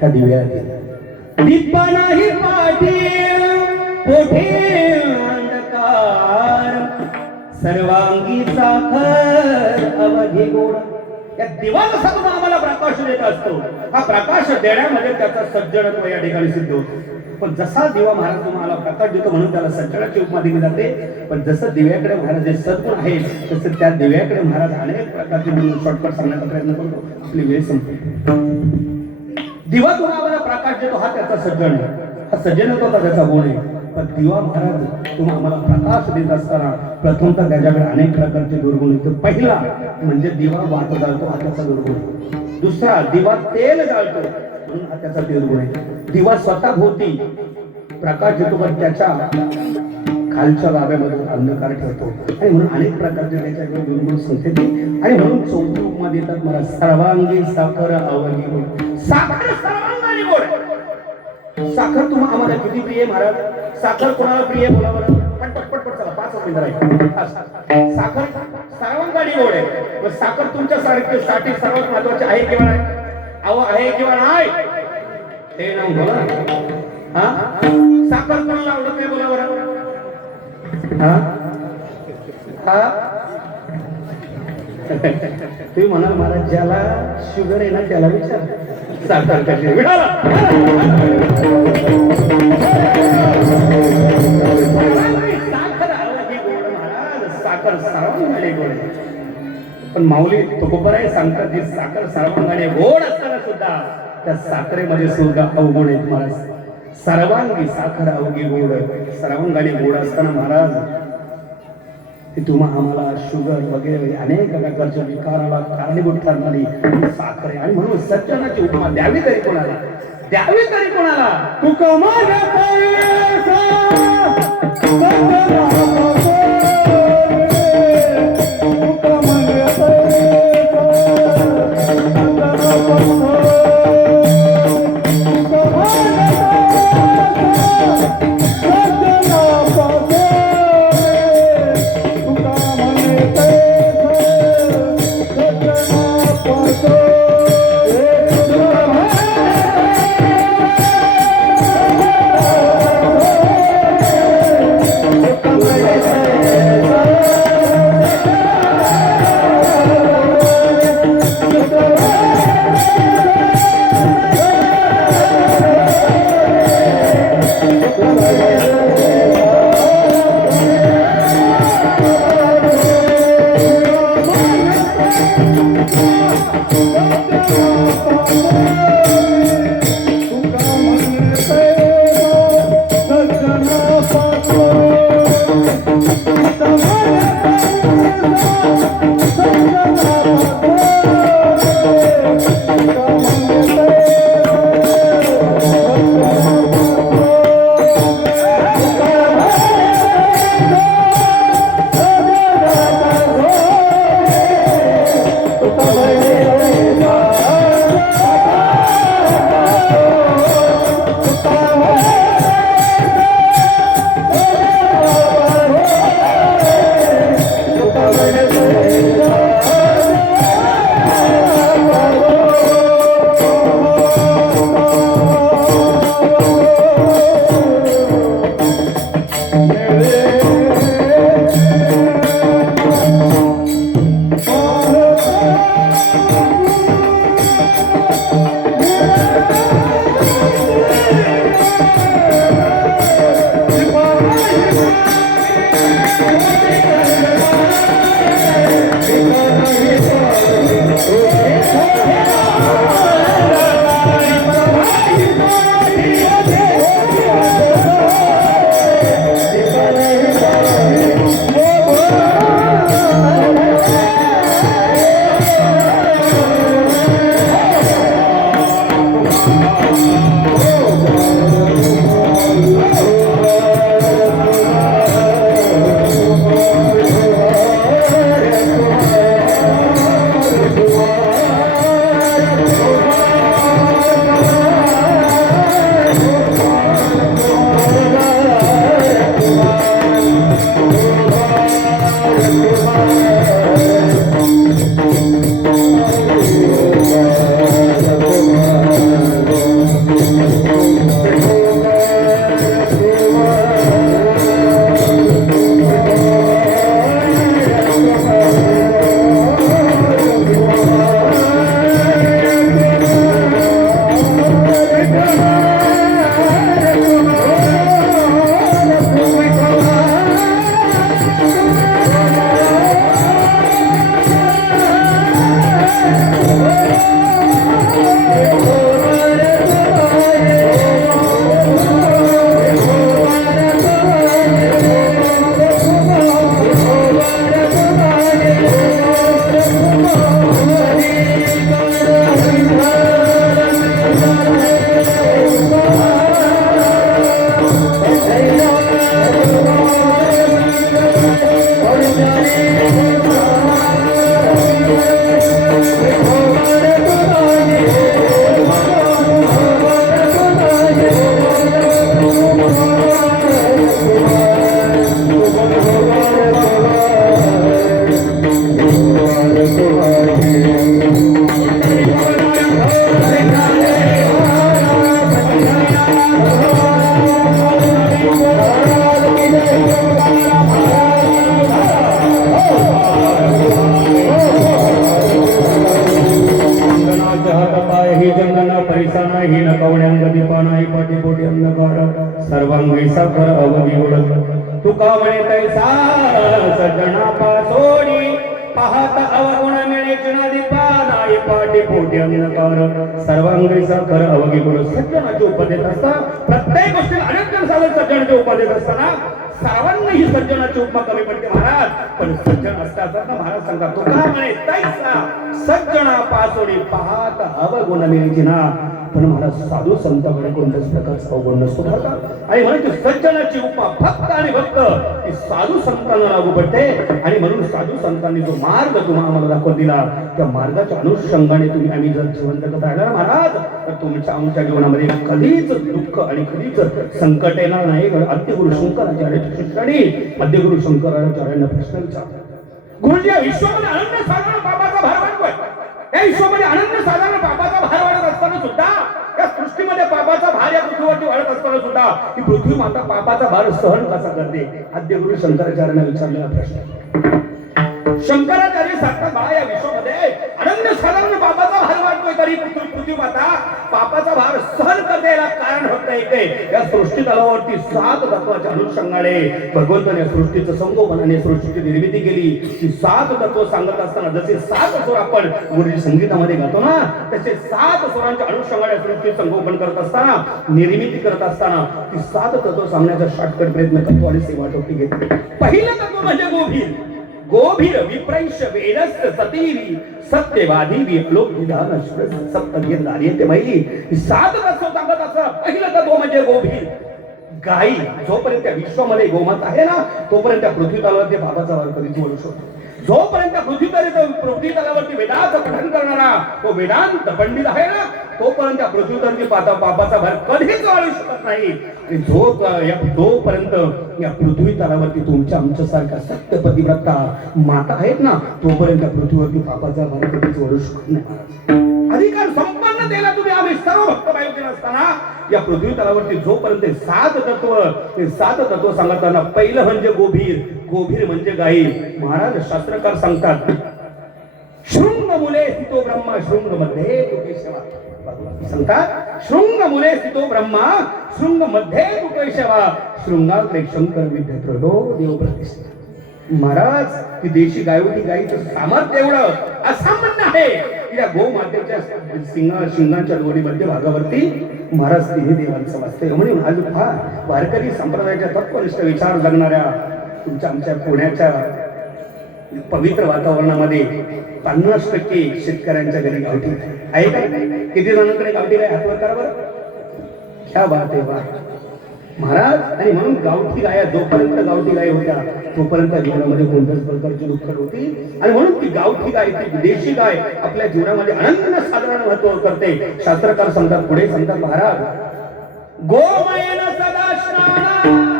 त्या दिव्यात दीप नाही पाटील कोठे अंधकार सर्वांगी साखर अवधी गोड. या दिवाला सगळं आम्हाला प्रकाश देत असतो. हा प्रकाश देण्यामध्ये त्याचा सज्जनत्व या ठिकाणी सिद्ध होतो. पण जसा दिवा महाराज तुम्हाला प्रकाश देतो म्हणून त्याला सज्जनाची उपमा दिली जाते. पण जसं दिव्याकडे महाराज जे सद्गुण आहे तसं त्या दिव्याकडे महाराज अनेक प्रकारचे शॉर्टकट सांगण्याचा प्रयत्न करतो. आपली वेळ संपते. दिवा तुम्हाला प्रकाश देतो हा त्याचा सज्जन आहे. हा सज्जनत्वाचा त्याचा गुण आहे. पण दिवा महाराज तुम्ही आम्हाला प्रकाश देत असताना प्रथमतः त्याच्याकडे अनेक प्रकारचे दुर्गुण आहेत. पहिला म्हणजे दिवा वाट जाळतो हा त्याचा दुर्गुण. दुसरा दिवा तेल जाळतो म्हणून हा त्याचा दुर्गुण आहे. दिवा स्वतः भोवती प्रकाश देतो पण त्याच्या खालच्या गाभ्यामधून अंधकार ठेवतो आणि म्हणून अनेक प्रकारचे त्याच्याकडे गुणगुण संकेत आणि म्हणून चौथी उपमा देतात मला सर्वांगी साखर अवघी गोड. साखर सर्वांगाने गोड. साखर तुम्हाला आम्हाला किती प्रिय महाराज? साखर कोणाला प्रिय बोला बरं? पटपट पटपट चला 5 मिनिटं राहील. साखर सर्वांगाने गोड आहे. मग साखर तुमच्या साठी सर्वात महत्वाची आहे किंवा नाही? अहो आहे किंवा नाही? हे नाव बोला. हा साखर कोणाला आवडत नाही बोला बरं? हा हा तुम्ही म्हणाल मला ज्याला शुगर आहे ना त्याला विचार साखर कशी साखर सर्वांगाने गोड. पण माऊली तुकोबर आहे सांगतात की साखर सर्वांगाने गोड असताना सुद्धा त्या साखरेमध्ये सुद्धा अवगुण आहेत महाराज. सर्वांगी साखर अवघी गोड. सर्वांगाने गोड असताना महाराज ते तुम्हा आम्हाला शुगर वगैरे अनेक प्रकारच्या विकाराला कारणीभूत ठरणारी साखर आहे. आणि म्हणून सज्जनाची उपमा द्यावी तरी कोणाला? द्यावी तरी कोणाला? नाही जंगना परिसा नाही न कवड्यांगदी पानाही पाठीपोटी अन्नकार सर्वांगी साखर अवघी ओळख तुका म्हणे तैसा सज्जना पासोडी पाहत अवगुण मिळे चिनादी पानाही पाठीपोटी अन्नकार सर्वांगी साखर अवघी ओळख सज्जनाचे उपदेश असता प्रत्येक गोष्टीला अनेक साधन सज्जनाचे उपदेश असताना सर्वांना ही सज्जनाची उपमा कमी पडते महाराज. पण सज्जन असतात ना महाराज सांगतात तुका म्हणे तैसा सज्जना पासोडी पाहत अवगुण मिळेची ना. पण महाराज साधू संतांकडे कोणत्याच प्रकारचा अवगुण नसतो बरं. आणि म्हणून की सज्जनाची उपमा फक्त आणि फक्त ही साधू संतांना लागू पडते. आणि म्हणून साधू संतांनी जो मार्ग तुम्हाला आम्हाला दाखवून दिला त्या मार्गाच्या अनुषंगाने तुम्ही आम्ही जर जीवन जगत राहिला ना महाराज तर तुमच्या आमच्या जीवनामध्ये कधीच दुःख आणि कधीच संकट येणार नाही. आद्यगुरु शंकराचार्याच्या शिष्याने आद्यगुरु शंकराचार्यांना प्रश्न विचारला गुरुजी या विश्वामध्ये अनन्य साधारण पापाचा भार वाढतोय. या विश्वामध्ये अनन्य साधारण पापाचा भार वाढत असताना सुद्धा या सृष्टीमध्ये पापाचा भार या पृथ्वीवरती वाढत असताना सुद्धा ही पृथ्वी माता पापाचा भार सहन कसा करते. आद्यगुरु शंकराचार्यांना विचारलेला प्रश्न. शंकराचार्य सांगतात बाळा या विश्वामध्ये अनन्य साधारण पापाचा भार वाढतोय तरी पृथ्वी माता पापाचा भार सहन करते. याला कारण फक्त एक आहे या सृष्टी तलावावरती 7 तत्वाच्या अनुषंगाने भगवंताने सृष्टीचं संगोपनाने सृष्टीची निर्मिती केली. ही 7 तत्व सांगत असताना जसे 7 स्वर आपण गुरुजी संगीतामध्ये गातो ना तसे 7 स्वरांच्या अनुषंगाने सृष्टी संगोपन करत असताना निर्मिती करत असताना ती 7 तत्व सांगण्याचा शॉर्टकट प्रयत्न करतो आणि सेवा टोपी घेतो. पहिलं तत्व म्हणजे गोभीर. गोभीर विप्रैष वेदस्त सतीवी सत्यवादी लोक विधान सप्तगीर नार्यते मैली. ही 7 तत्व सांगत असं पहिलं तत्व म्हणजे गोभीर. गाई जोपर्यंत त्या विश्वामध्ये गोमाता आहे ना तोपर्यंत त्या पृथ्वी तलावरती बाबाचा वार कधीच बोलू शकतो. जोपर्यंत पृथ्वी तलावरती वेदाचं पठण करणारा तो वेदांत पंडित आहे ना तोपर्यंत त्या पृथ्वीवरती पापाचा भार कधीच वाढू शकत नाही. आणि जोपर्यंत या पृथ्वी तलावरती तुमच्या आमच्यासारख्या सत्य पतिव्रता माता आहेत ना तोपर्यंत त्या पृथ्वीवरती पापाचा भार कधीच वाढू शकत नाही. अधिकार संपन्न देला तुम्ही आम्ही सर्व भक्त बायोजन असताना या पृथ्वी तलावरती जोपर्यंत 7 तत्व सांगताना पहिलं म्हणजे गोभीर. गोभीर म्हणजे गाई. महाराज शास्त्रकार सांगतात शृंग मुले स्थितो ब्रह्मा शृंग मध्ये तू केशवा सांगतात शृंग मुले स्थितो ब्रह्मा शृंग मध्ये तू केशवा शृंगाग्रे शंकर विद्येत्रो देव प्रतिष्ठा. महाराज ती देशी गाय होती गायीचं सामर्थ्य एवढं असामान्य आहे की या गोमातेच्या शिंगाच्या दोन्ही भागावरती महाराज तिन्ही देवांचं वास्तव्य. म्हणून आज वारकरी संप्रदायाच्या तत्वनिष्ठ विचार जगणाऱ्या तुमच्या आमच्या पुण्याच्या पवित्र वातावरणामध्ये 50% शेतकऱ्यांच्या घरी गावठी आहे का? किती जणांकडे गावठी गाय हातवर करा बरं. क्या बात आहे बा महाराज. आणि म्हणून गावठी गाया जोपर्यंत गावठी गाय होत्या तोपर्यंत जीवनामध्ये कोणत्याच प्रकारची दुःख होती. आणि म्हणून ती गावठी गाय ती देशी गाय आपल्या जीवनामध्ये अनन्य साधारण महत्व करते. शास्त्रकार सांगतात पुढे सांगतात महाराज गोमयेन सदा स्नान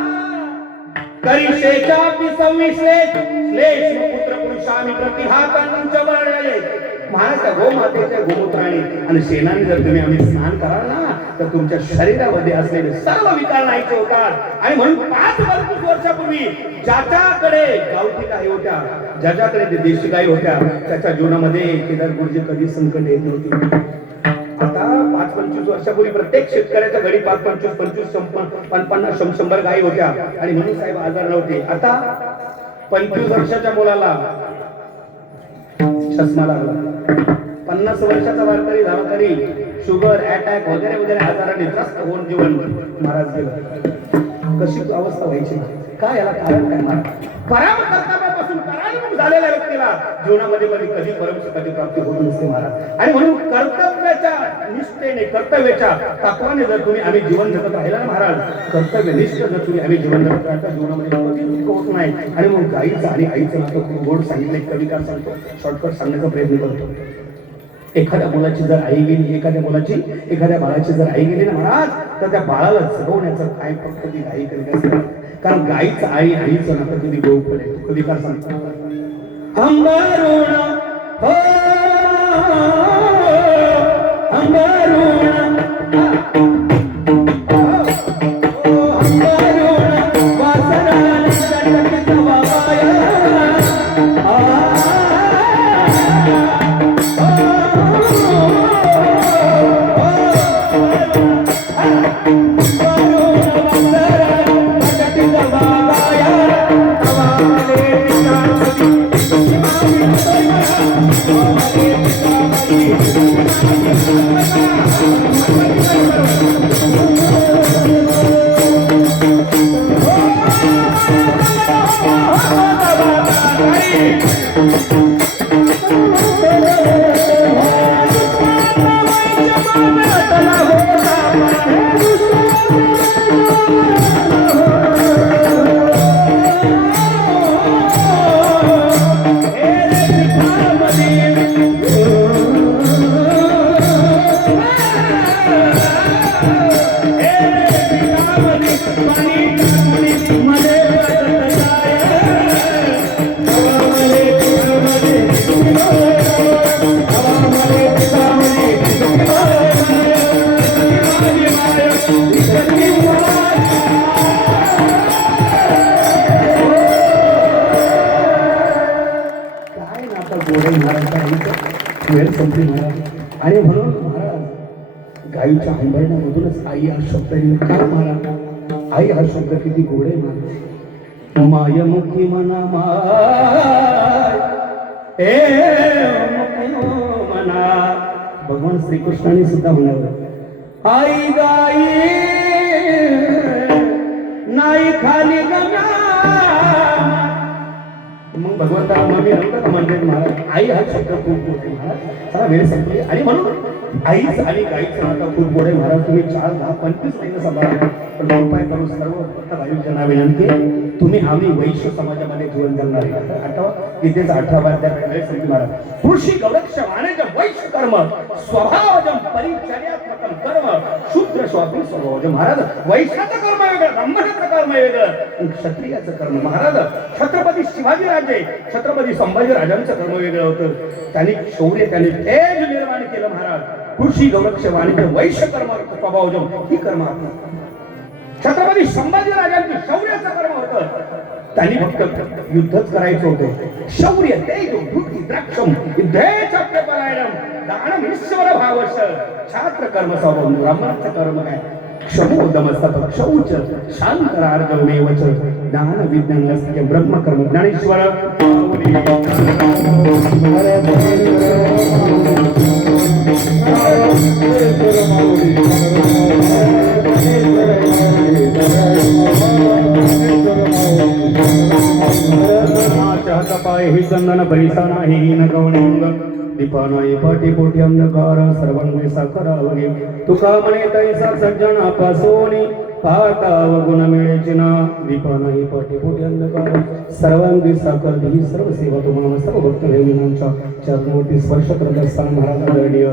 करिषेचा संविश्लेष श्लेष पुत्र पुरुषामि प्रतिहातांच वर्णये. महाराज गोमातेच्या गोमूत्राने आणि शेणाने जर तुम्ही आम्ही स्नान कराल ना तर तुमच्या शरीरामध्ये असलेले सर्व विकार नाहीचे होतात. आणि म्हणून 5-25 वर्षापूर्वी ज्याच्याकडे गावठी गाय होत्या ज्याच्याकडे ते देशी गाय होत्या त्याच्या जीवनामध्ये केदार गुरुजी कधी संकट येत नव्हती. आता 5-25 वर्षापूर्वी प्रत्येक शेतकऱ्याच्या घरी 5-25-50 100 गायी होत्या आणि म्हणून साहेब आजार नव्हते. आता 25 वर्षाच्या मुलाला चष्मा लागला. 50 वर्षाचा वारकरी झाला तरी शुगर अटॅक वगैरे वगैरे आजाराने त्रस्त होऊन जीवन महाराज गेलं. कशी अवस्था व्हायची काय? याला कारण काय? महाराज परम कर्तव्यापासून परायण झालेल्या व्यक्तीला जीवनामध्ये कधी परमसुखाची प्राप्ती होत नसते महाराज. आणि म्हणून कर्तव्याच्या निष्ठेने कर्तव्याच्या तत्वाने जर तुम्ही आम्ही जीवन जगत राहिला ना महाराज कर्तव्यनिष्ठ जर तुम्ही आम्ही जीवन जगत राहिला जीवनामध्ये कधीच होत नाही. आणि मग गाईचं आणि आईचं नातं खूप गोड सांगितलं. कविकार सांगतो शॉर्टकट सांगण्याचा प्रयत्न करतो. एखाद्या मुलाची जर आई गेली एखाद्या बाळाची जर आई गेली ना महाराज तर त्या बाळाला जगवण्याचं काय फक्त ती गाई करीत असते. कारण गाईचं आईचं नातं कधी गोड पडेल. कधी काय सांगतो अंगारुणा हो अंगारुणा गायीच्या हंबरण्यामधूनच आई हा शब्द का मारा. आई हा शब्द किती गोड आहे मारा. मायमुखी मना माय मना. भगवान श्रीकृष्णाने सुद्धा म्हणावं, आई गाई नाही खाली गम्या. मग भगवंताला मम्मी नव्हतं का म्हणते महाराज. आई हा शब्द खूप गोड आहे महाराज. चला वेळ संपली. आणि म्हणून आईच आणि गाईचं नातं खूप गोड आहे महाराज. तुम्ही 4, 10, 25 महिने सांभाळा, पण उपाय करू सर्व फक्त भाविकांना विनंती, तुम्ही आम्ही वैश्य समाजामध्ये जीवन जगणार आहे. आठवा इथेच 18 वेळ संपली महाराज. कृषी गौरक्ष वाणिज्य वैश्य कर्म स्वभावजम परिचर्यात्मकम कर्म शूद्र स्वापी स्वभावजम. महाराज वैश्याचं कर्म वेगळं, ब्राह्मणाचं कर्म वेगळं, क्षत्रियाचं कर्म. महाराज छत्रपती शिवाजी राजे, छत्रपती संभाजी राजांचं कर्म वेगळं होतं. त्यांनी शौर्य, त्यांनी तेज निर्माण केलं महाराज. कृषी गौरक्ष वाणिज्य वैश्य कर्म स्वभावजम ही कर्म आपण. छत्रपती संभाजी राजांची शौर्याचं कर्म होतं. त्यांनी फक्त युद्धच करायचं होतं. शौर्य तेज बुद्धी द्राक्षम युद्धेच परायणम दानम ईश्वर भावश छात्र कर्म स्वभाव. ब्राह्मणाचं कर्म काय? क्षमोदमस्तक शौच शांतरार्जवमेवच ज्ञान विज्ञान ब्रह्मकर्म. ज्ञानेश्वर पाय ही चंदन परिसाना ही न गवणंग दीपानाई पाठी पोटी अंधकार सर्वांगे साखरावगे. तुका म्हणे तैसा सज्जना पासोनी पाहता गुण मिळेची ना. दीपानाई पाठी पोटी अंधकार सर्वांगी साखर ही सर्व सेवा तुम्हाला सर्व भक्त भगिनींच्या चरणावरती स्पर्श करत असताना महाराज आदरणीय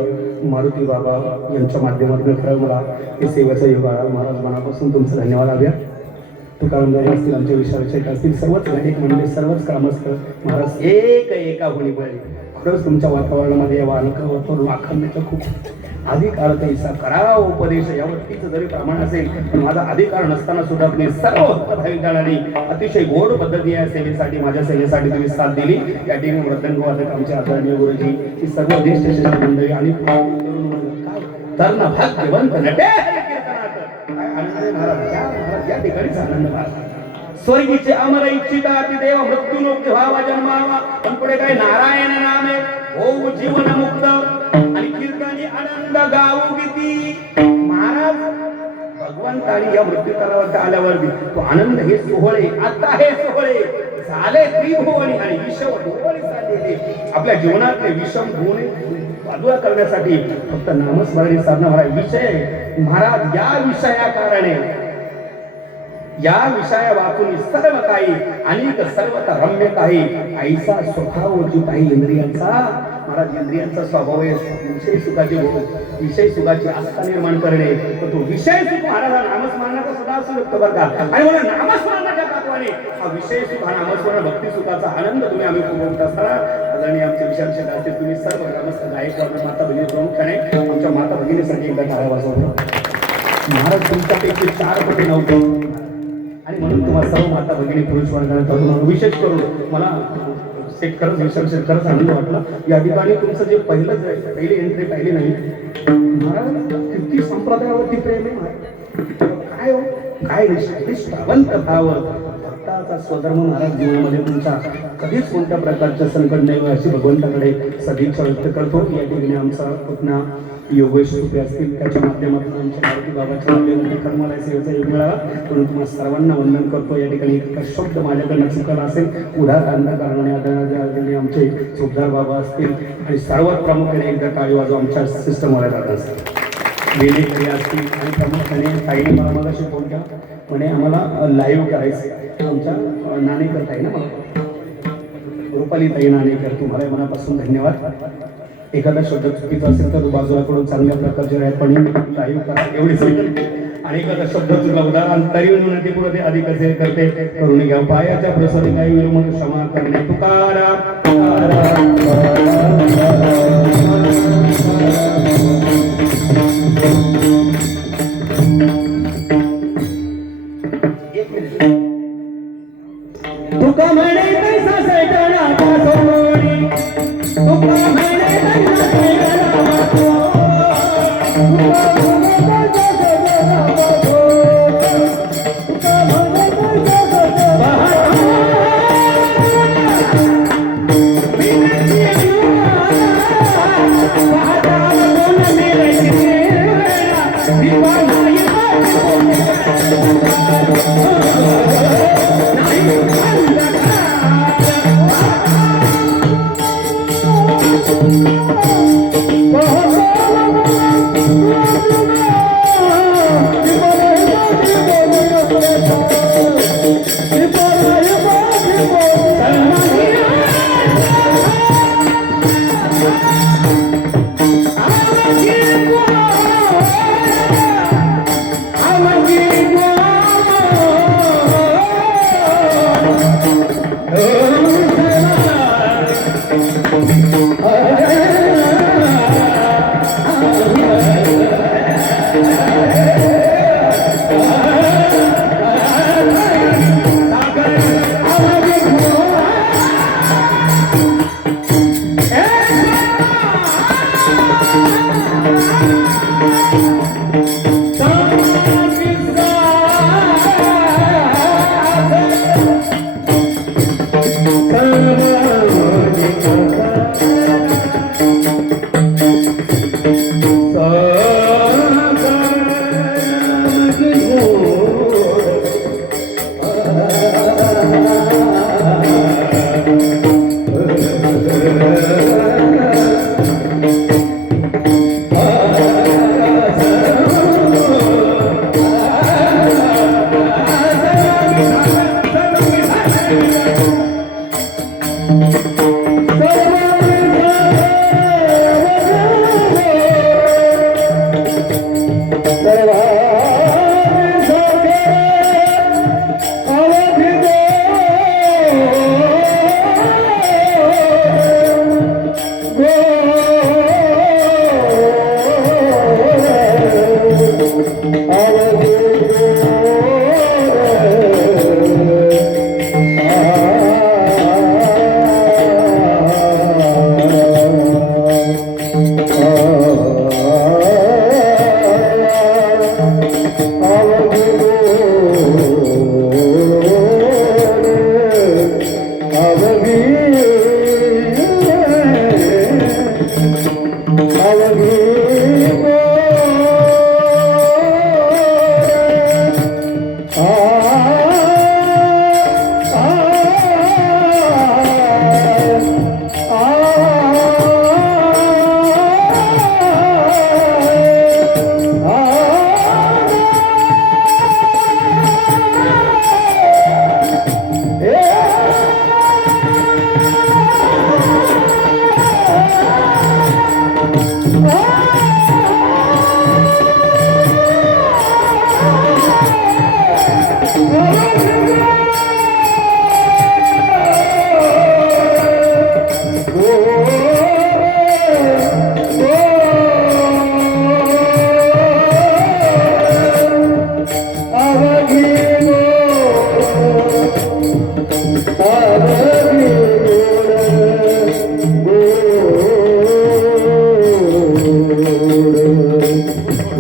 मारुती बाबा यांच्या माध्यमातून खरं मला हे सेवेचा योग आला. महाराज मनापासून तुमचं धन्यवाद. आभार. तुकारामदारी असतील, आमच्या विषयाविषयक असतील, सर्वच घटक म्हणजे सर्वच ग्रामस्थ महाराज एका होणी पडले. खरंच तुमच्या वातावरणामध्ये या वातावरण वाखण्याचा खूप अधिकार तैसा करा उपदेश यावरतीच जरी प्रमाण असेल, पण माझा अधिकार नसताना सुद्धा तुम्ही सर्व भाविकांनी अतिशय गोड पद्धती या सेवेसाठी, माझ्या सेवेसाठी तुम्ही साथ दिली. या ठिकाणी मृदंग वादक आमचे आदरणीय गुरुजी, ही सर्व ज्येष्ठ मंडळी आणि तरुण भाग्यवंत नटे या ठिकाणीच आनंद झाला. स्वर्गीचे अमर इच्छिता देव मृत्यू नको व्हावा जन्मावा, पण पुढे काय नारायण नामे होऊ जीवन मुक्त आणि कीर्तनी आनंद गाऊ गीती. महाराज भगवंतानी या मृत्यू तलावात आल्यावर तो आनंद हे सोहळे, आता हे सोहळे झाले त्रिभुवनी आणि विषम भुवनी साधले. आपल्या जीवनातले विषम भुवनी बाजूला करण्यासाठी फक्त नामस्मरणी साधना विषय महाराज. या विषया कारणे या विषया वाचून सर्व काही अनेक सर्वता रम्य काही ऐसा स्वभाव जो काही इंद्रियांचा महाराज. इंद्रियांचा स्वभाव आहे विषय सुखाचे विषय सुखाची आस्था निर्माण करणे. तो विषय सुख महाराज नामस्मरणाचा सुद्धा असू शकतो बरं का. आणि म्हणून नामस्मरणाच्या तत्वाने हा विषय सुख हा नामस्मरण भक्ती सुखाचा आनंद तुम्ही आम्ही उपभोगत असताना आदरणीय आमचे विषयांचे गाते तुम्ही सर्व ग्रामस्थ गायक माता भगिनी प्रमुखाने आमच्या माता भगिनीसाठी एकदा टाळ्या वाजवतो. महाराज तुमच्यापैकी 4 पटी नव्हते आणि म्हणून तुम्हाला सर्व माता भगिनी पुरुष वर्गाने विशेष करून मला सेट करत विषय खरंच आनंद वाटला. या ठिकाणी तुमचं जे पहिली एंट्री पाहिली नाही महाराज, किती संप्रदायावरती प्रेम आहे. काय हो काय निष्ठावंत भाव भक्ताचा स्वधर्म महाराज जीवनामध्ये तुमच्या कधीच कोणत्या प्रकारचं संकट नाही अशी भगवंताकडे सदिच्छा व्यक्त करतो. या ठिकाणी आमचा पुन्हा योगेश रुपये असतील त्याच्या माध्यमातून आमच्या मारुती बाबाच्या माध्यमातून कर्मालय सेवेचा योग मिळावा म्हणून तुम्हाला सर्वांना वंदन करतो. या ठिकाणी एक शब्द माझ्याकडनं चुकला असेल उदार कारणाने आदरणीय आमचे चोपदार बाबा असतील आणि सर्वात प्रामुख्याने एकदा टाळी वाजव आमच्या सिस्टमवाल्या दादा असतील, वेलेकरी असतील आणि प्रामुख्याने ताईने मला मगाशी फोन केला म्हणे आम्हाला लाईव्ह करायचं. आमच्या नाणेकर ताई ना मला रुपाली ताई नाणेकर, तुम्हाला मनापासून धन्यवाद. एखादा शब्द चुकीचा असेल तर बाजूला कडून चांगल्या प्रकारचे रायपणी लाईव्ह करा एवढीच विनंती. आणि एखादा शब्द चुकला उदाहरण तरी विनंती पुढे अधिक असेल करते करून घ्या. पायाच्या प्रसादी काही वेळ मग क्षमा करणे. तुकारा तुका म्हणे तैसा सैताना पासोनी, तुका म्हणे तैसा सैताना पासोनी.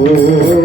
Oh